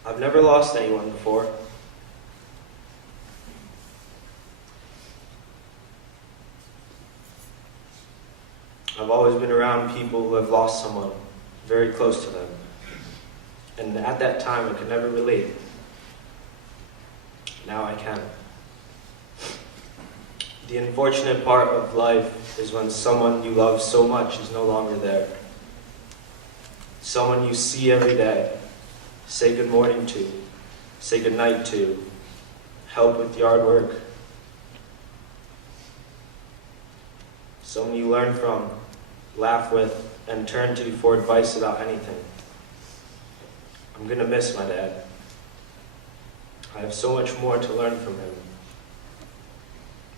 I've never lost anyone before. I've always been around people who have lost someone very close to them, and at that time I could never relate. Now I can. The unfortunate part of life is when someone you love so much is no longer there. Someone you see every day, say good morning to, say good night to, help with yard work. Someone you learn from, laugh with, and turn to for advice about anything. I'm gonna miss my dad. I have so much more to learn from him.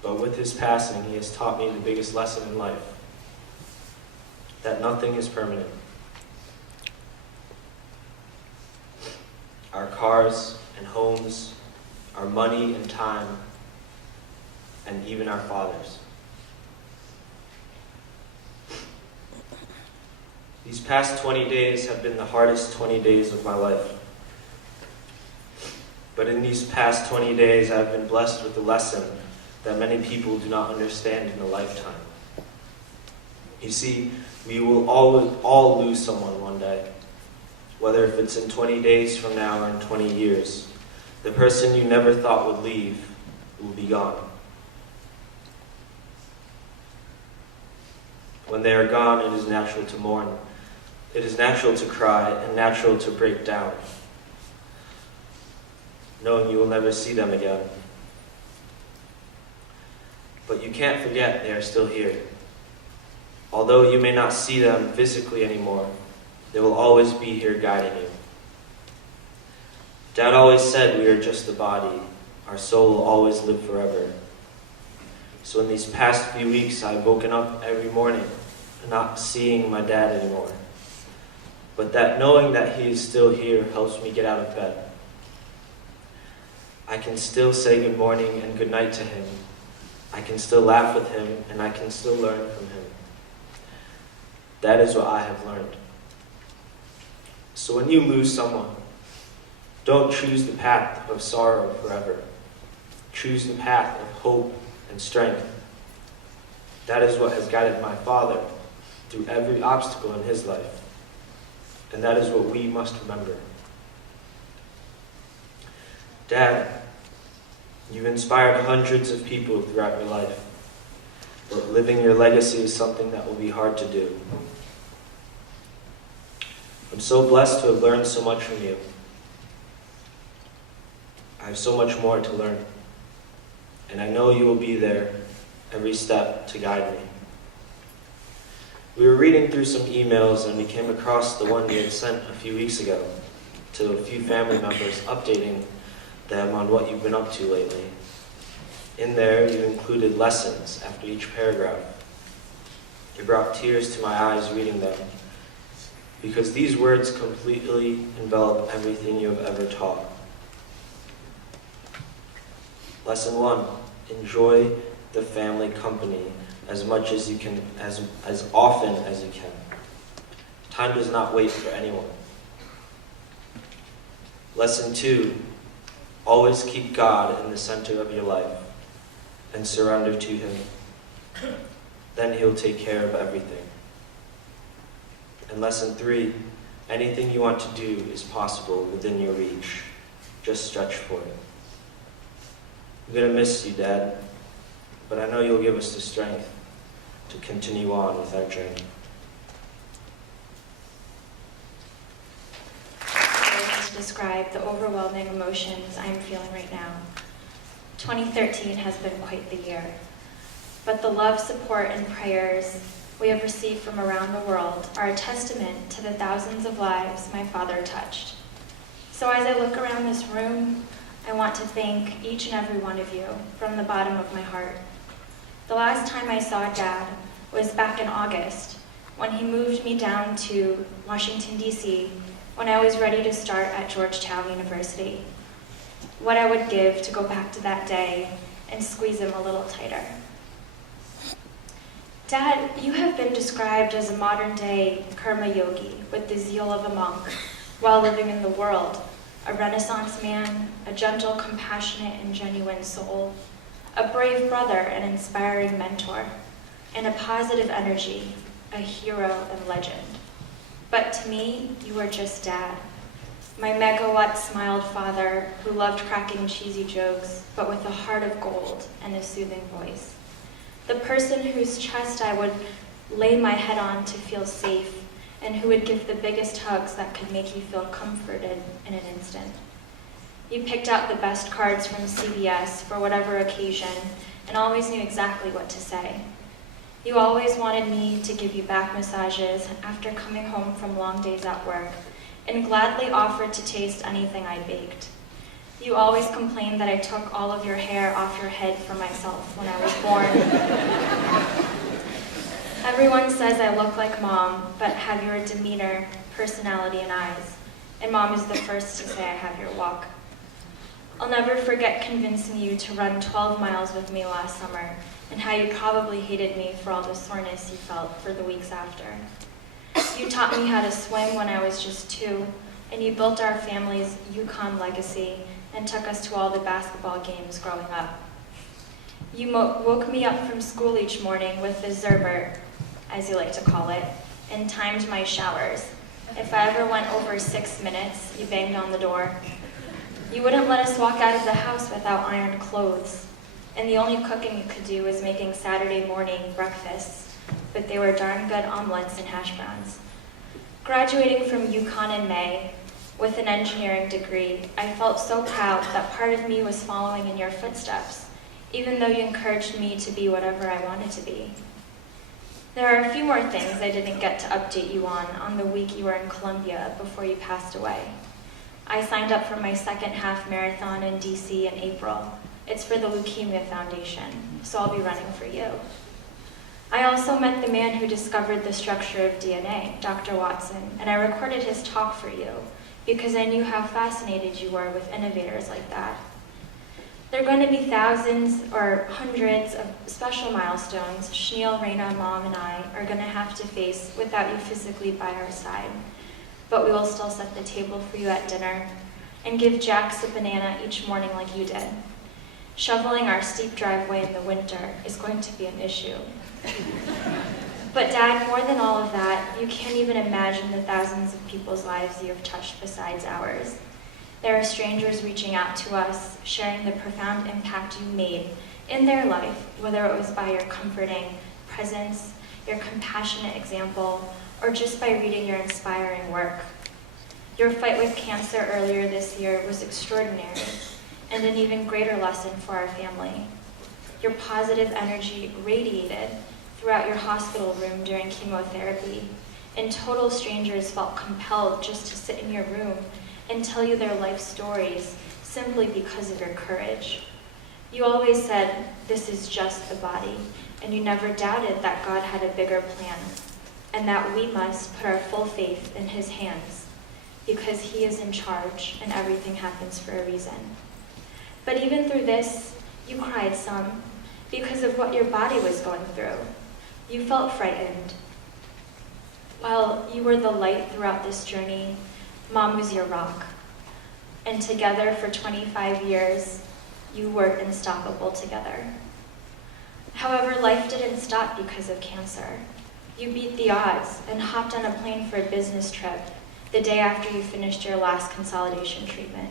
But with his passing, he has taught me the biggest lesson in life, that nothing is permanent. Our cars and homes, our money and time, and even our fathers. These past 20 days have been the hardest 20 days of my life. But in these past 20 days, I've been blessed with a lesson that many people do not understand in a lifetime. You see, we will all lose someone one day, whether if it's in 20 days from now or in 20 years. The person you never thought would leave will be gone. When they are gone, it is natural to mourn. It is natural to cry and natural to break down, knowing you will never see them again. But you can't forget they are still here. Although you may not see them physically anymore, they will always be here guiding you. Dad always said we are just the body. Our soul will always live forever. So in these past few weeks, I've woken up every morning not seeing my dad anymore. But that knowing that he is still here helps me get out of bed. I can still say good morning and good night to him. I can still laugh with him, and I can still learn from him. That is what I have learned. So when you lose someone, don't choose the path of sorrow forever. Choose the path of hope and strength. That is what has guided my father through every obstacle in his life. And that is what we must remember. Dad, you've inspired hundreds of people throughout your life, but living your legacy is something that will be hard to do. I'm so blessed to have learned so much from you. I have so much more to learn, and I know you will be there every step to guide me. We were reading through some emails and we came across the one you had sent a few weeks ago to a few family members, updating them on what you've been up to lately. In there, you included lessons after each paragraph. It brought tears to my eyes reading them, because these words completely envelop everything you have ever taught. Lesson 1, enjoy the family company as much as you can, as often as you can. Time does not wait for anyone. Lesson 2, always keep God in the center of your life and surrender to Him. Then He'll take care of everything. And lesson 3, anything you want to do is possible within your reach. Just stretch for it. I'm going to miss you, Dad, but I know you'll give us the strength to continue on with our journey. To describe the overwhelming emotions I'm feeling right now. 2013 has been quite the year, but the love, support, and prayers we have received from around the world are a testament to the thousands of lives my father touched. So as I look around this room, I want to thank each and every one of you from the bottom of my heart. The last time I saw Dad was back in August, when he moved me down to Washington, D.C., when I was ready to start at Georgetown University. What I would give to go back to that day and squeeze him a little tighter. Dad, you have been described as a modern-day karma yogi with the zeal of a monk while living in the world, a Renaissance man, a gentle, compassionate, and genuine soul, a brave brother and inspiring mentor, and a positive energy, a hero and legend. But to me, you were just Dad, my megawatt-smiled father who loved cracking cheesy jokes, but with a heart of gold and a soothing voice. The person whose chest I would lay my head on to feel safe, and who would give the biggest hugs that could make you feel comforted in an instant. You picked out the best cards from CVS for whatever occasion, and always knew exactly what to say. You always wanted me to give you back massages after coming home from long days at work, and gladly offered to taste anything I baked. You always complained that I took all of your hair off your head for myself when I was born. Everyone says I look like Mom, but have your demeanor, personality, and eyes. And Mom is the first to say I have your walk. I'll never forget convincing you to run 12 miles with me last summer, and how you probably hated me for all the soreness you felt for the weeks after. You taught me how to swim when I was just 2, and you built our family's Yukon legacy and took us to all the basketball games growing up. You woke me up from school each morning with the Zerbert, as you like to call it, and timed my showers. If I ever went over 6 minutes, you banged on the door. You wouldn't let us walk out of the house without ironed clothes, and the only cooking you could do was making Saturday morning breakfasts, but they were darn good omelets and hash browns. Graduating from UConn in May, with an engineering degree, I felt so proud that part of me was following in your footsteps, even though you encouraged me to be whatever I wanted to be. There are a few more things I didn't get to update you on the week you were in Columbia before you passed away. I signed up for my second half marathon in DC in April. It's for the Leukemia Foundation, so I'll be running for you. I also met the man who discovered the structure of DNA, Dr. Watson, and I recorded his talk for you because I knew how fascinated you were with innovators like that. There are going to be thousands or hundreds of special milestones Shneil, Raina, Mom, and I are going to have to face without you physically by our side. But we will still set the table for you at dinner and give Jax a banana each morning like you did. Shoveling our steep driveway in the winter is going to be an issue. But Dad, more than all of that, you can't even imagine the thousands of people's lives you have touched besides ours. There are strangers reaching out to us, sharing the profound impact you made in their life, whether it was by your comforting presence, your compassionate example, or just by reading your inspiring work. Your fight with cancer earlier this year was extraordinary, and an even greater lesson for our family. Your positive energy radiated throughout your hospital room during chemotherapy, and total strangers felt compelled just to sit in your room and tell you their life stories simply because of your courage. You always said, "This is just a body," and you never doubted that God had a bigger plan, and that we must put our full faith in His hands, because He is in charge and everything happens for a reason. But even through this, you cried some because of what your body was going through. You felt frightened. While you were the light throughout this journey, Mom was your rock. And together for 25 years, you were unstoppable together. However, life didn't stop because of cancer. You beat the odds and hopped on a plane for a business trip the day after you finished your last consolidation treatment.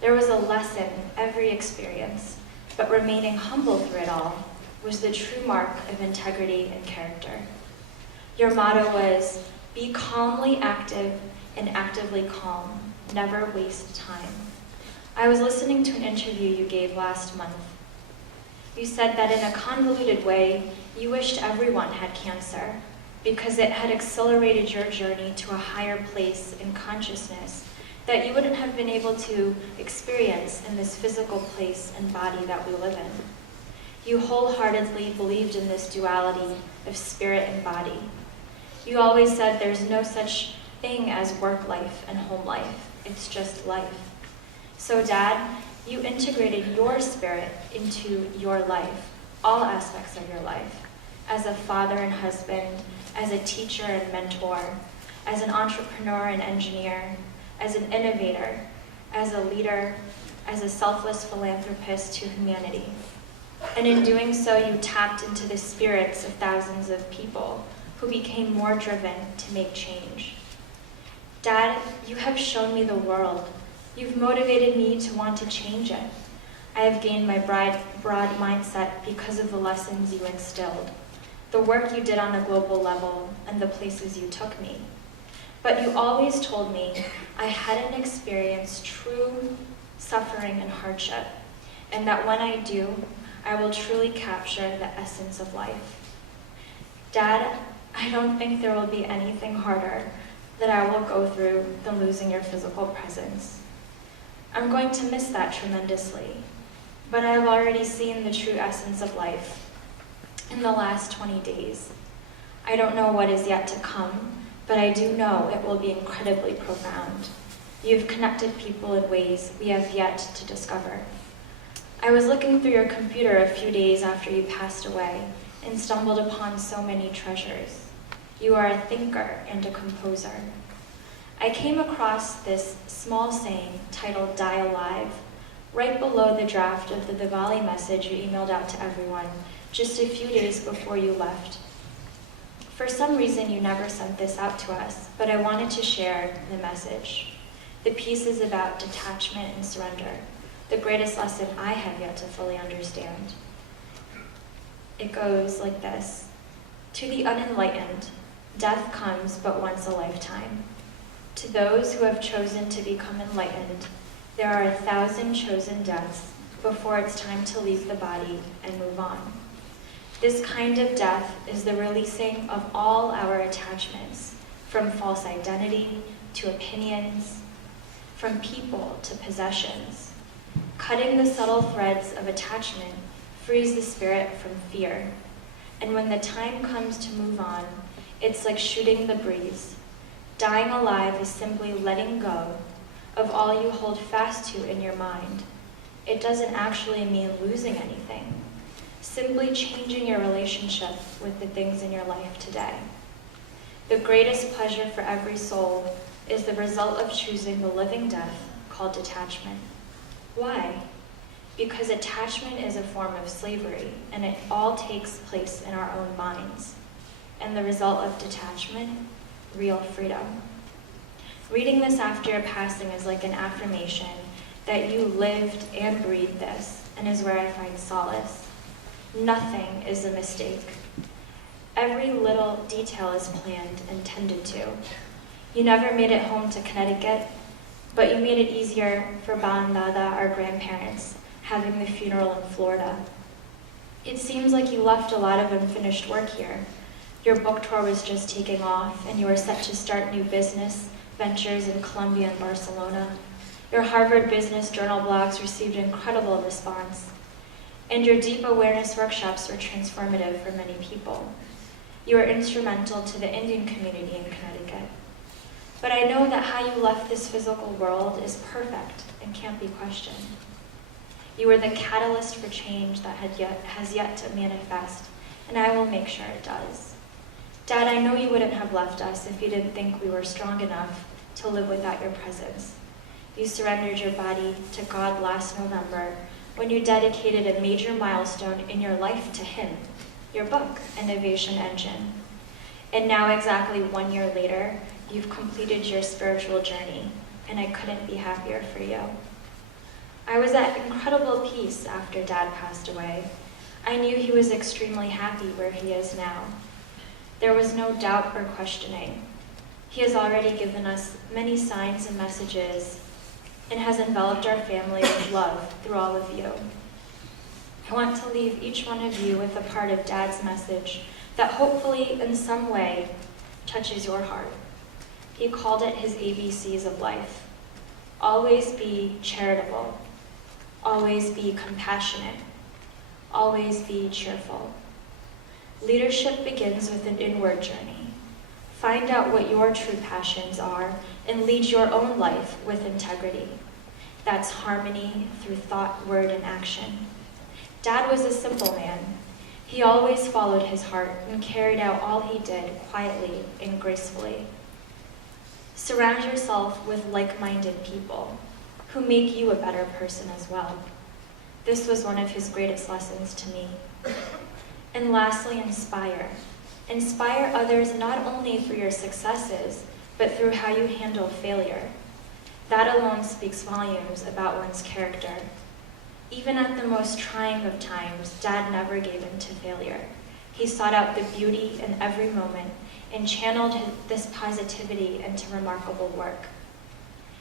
There was a lesson in every experience, but remaining humble through it all was the true mark of integrity and character. Your motto was, "Be calmly active and actively calm. Never waste time." I was listening to an interview you gave last month. You said that in a convoluted way, you wished everyone had cancer because it had accelerated your journey to a higher place in consciousness that you wouldn't have been able to experience in this physical place and body that we live in. You wholeheartedly believed in this duality of spirit and body. You always said there's no such thing as work life and home life. It's just life. So, Dad, you integrated your spirit into your life, all aspects of your life, as a father and husband, as a teacher and mentor, as an entrepreneur and engineer, as an innovator, as a leader, as a selfless philanthropist to humanity. And in doing so, you tapped into the spirits of thousands of people who became more driven to make change. Dad, you have shown me the world. You've motivated me to want to change it. I have gained my broad mindset because of the lessons you instilled, the work you did on a global level, and the places you took me. But you always told me I hadn't experienced true suffering and hardship, and that when I do, I will truly capture the essence of life. Dad, I don't think there will be anything harder that I will go through than losing your physical presence. I'm going to miss that tremendously, but I have already seen the true essence of life in the last 20 days. I don't know what is yet to come, but I do know it will be incredibly profound. You've connected people in ways we have yet to discover. I was looking through your computer a few days after you passed away and stumbled upon so many treasures. You are a thinker and a composer. I came across this small saying titled "Die Alive" right below the draft of the Diwali message you emailed out to everyone just a few days before you left. For some reason, you never sent this out to us, but I wanted to share the message. The piece is about detachment and surrender, the greatest lesson I have yet to fully understand. It goes like this: to the unenlightened, death comes but once a lifetime. To those who have chosen to become enlightened, there are 1,000 chosen deaths before it's time to leave the body and move on. This kind of death is the releasing of all our attachments, from false identity to opinions, from people to possessions. Cutting the subtle threads of attachment frees the spirit from fear. And when the time comes to move on, it's like shooting the breeze. Dying alive is simply letting go of all you hold fast to in your mind. It doesn't actually mean losing anything, simply changing your relationship with the things in your life today. The greatest pleasure for every soul is the result of choosing the living death called detachment. Why? Because attachment is a form of slavery, and it all takes place in our own minds. And the result of detachment? Real freedom. Reading this after your passing is like an affirmation that you lived and breathed this, and is where I find solace. Nothing is a mistake. Every little detail is planned and tended to. You never made it home to Connecticut, but you made it easier for Ba and Dada, our grandparents, having the funeral in Florida. It seems like you left a lot of unfinished work here. Your book tour was just taking off, and you were set to start new business ventures in Colombia and Barcelona. Your Harvard Business Journal blogs received incredible response, and your deep awareness workshops were transformative for many people. You were instrumental to the Indian community in Connecticut. But I know that how you left this physical world is perfect and can't be questioned. You were the catalyst for change that has yet to manifest, and I will make sure it does. Dad, I know you wouldn't have left us if you didn't think we were strong enough to live without your presence. You surrendered your body to God last November when you dedicated a major milestone in your life to Him, your book, Innovation Engine. And now, exactly 1 year later, you've completed your spiritual journey, and I couldn't be happier for you. I was at incredible peace after Dad passed away. I knew he was extremely happy where he is now. There was no doubt or questioning. He has already given us many signs and messages and has enveloped our family with love through all of you. I want to leave each one of you with a part of Dad's message that hopefully in some way touches your heart. He called it his ABCs of life. Always be charitable. Always be compassionate. Always be cheerful. Leadership begins with an inward journey. Find out what your true passions are and lead your own life with integrity. That's harmony through thought, word, and action. Dad was a simple man. He always followed his heart and carried out all he did quietly and gracefully. Surround yourself with like-minded people who make you a better person as well. This was one of his greatest lessons to me. And lastly, inspire. Inspire others not only through your successes, but through how you handle failure. That alone speaks volumes about one's character. Even at the most trying of times, Dad never gave in to failure. He sought out the beauty in every moment and channeled this positivity into remarkable work.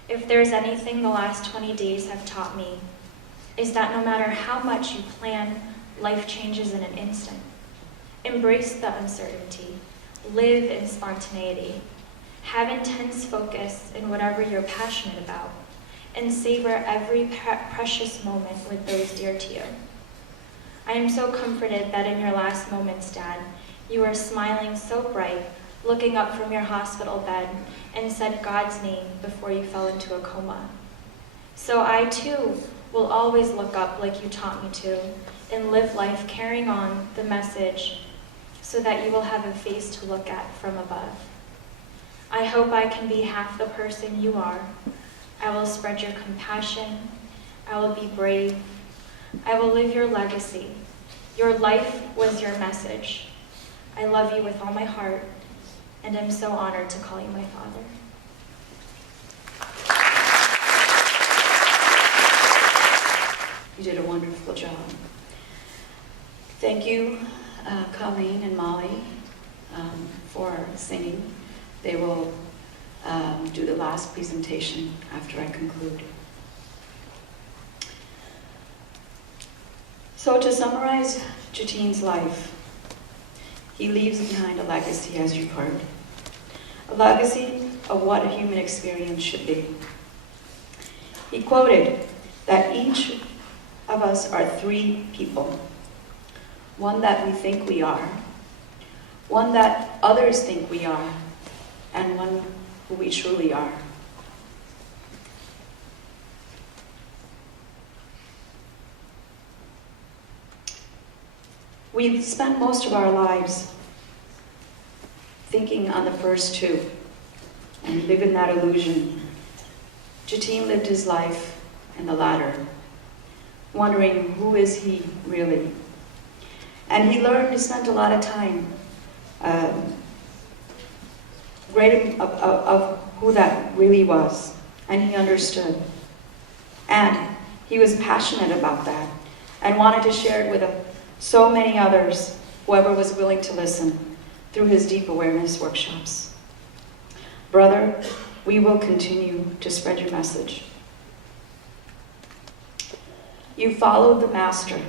If there's anything the last 20 days have taught me, is that no matter how much you plan, life changes in an instant. Embrace the uncertainty. Live in spontaneity. Have intense focus in whatever you're passionate about, and savor every precious moment with those dear to you. I am so comforted that in your last moments, Dad, you were smiling so bright, looking up from your hospital bed, and said God's name before you fell into a coma. So I, too, will always look up like you taught me to, and live life carrying on the message so that you will have a face to look at from above. I hope I can be half the person you are. I will spread your compassion. I will be brave. I will live your legacy. Your life was your message. I love you with all my heart, and I'm so honored to call you my father. You did a wonderful job. Thank you, Colleen and Molly, for singing. They will do the last presentation after I conclude. So to summarize Jatin's life, he leaves behind a legacy, as you've heard. A legacy of what a human experience should be. He quoted that each of us are three people. One that we think we are, one that others think we are, and one who we truly are. We spend most of our lives thinking on the first two and live in that illusion. Jatin lived his life in the latter, wondering who is he really. And he learned to spend a lot of time of who that really was, and he understood. And he was passionate about that and wanted to share it with so many others, whoever was willing to listen, through his deep awareness workshops. Brother, we will continue to spread your message. You followed the master.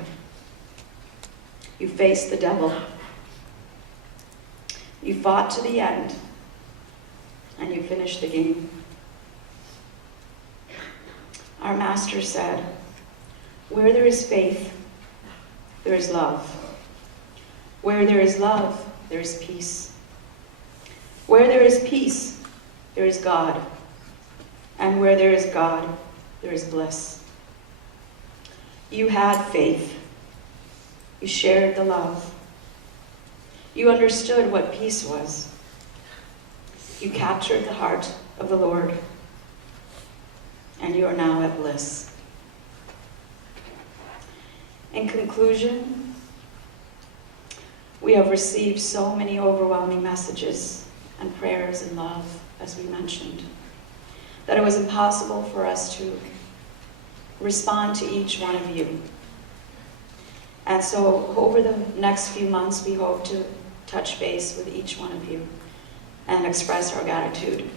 You faced the devil. You fought to the end, and you finished the game. Our master said, where there is faith, there is love. Where there is love, there is peace. Where there is peace, there is God. And where there is God, there is bliss. You had faith. You shared the love. You understood what peace was. You captured the heart of the Lord. And you are now at bliss. In conclusion, we have received so many overwhelming messages and prayers and love, as we mentioned, that it was impossible for us to respond to each one of you. And so over the next few months, we hope to touch base with each one of you and express our gratitude.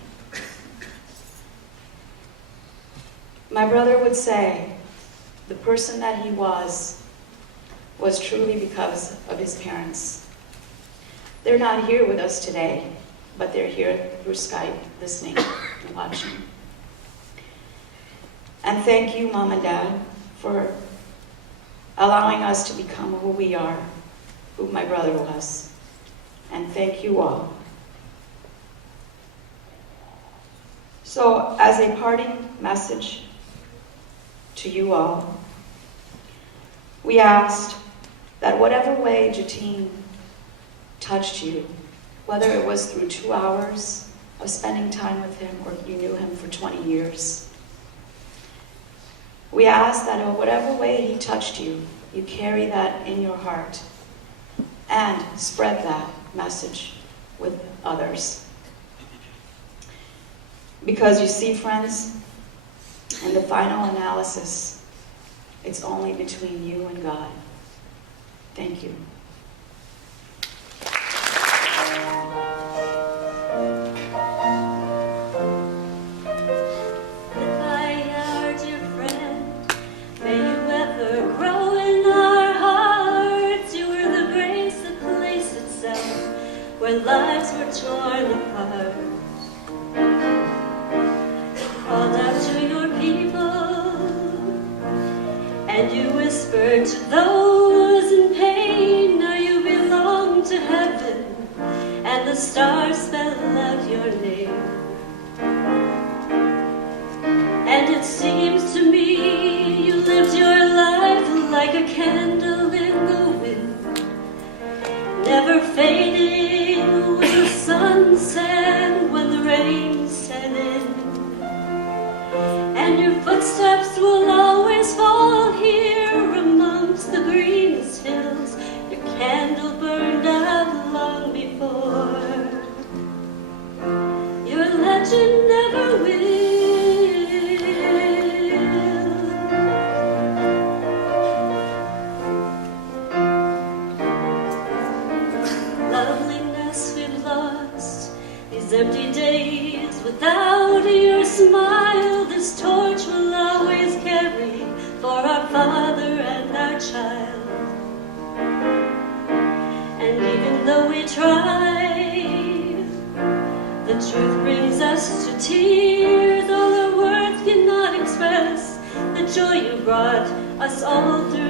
My brother would say the person that he was truly because of his parents. They're not here with us today, but they're here through Skype, listening and watching. And thank you, Mom and Dad, for allowing us to become who we are, who my brother was. And thank you all. So, as a parting message to you all, we asked that whatever way Jatin touched you, whether it was through 2 hours of spending time with him or you knew him for 20 years, we ask that in whatever way he touched you, you carry that in your heart and spread that message with others. Because you see, friends, in the final analysis, it's only between you and God. Thank you. Goodbye, our dear friend. May you ever grow in our hearts. You were the grace that placed itself where lives were torn apart. You called out to your people, and you whispered to those in pain, now you belong to heaven, and the stars spell out your name. And it seems to me you lived your life like a candle in the wind, never fading with the sunset when the rain set in. And your footsteps will always fall here amongst the greenest hills. Your candle burned out long before. Your legend never will. Loveliness we've lost, these empty days without your smile. This torch will always carry for our father and our child. And even though we try, the truth brings us to tears. All our words cannot express the joy you brought us all through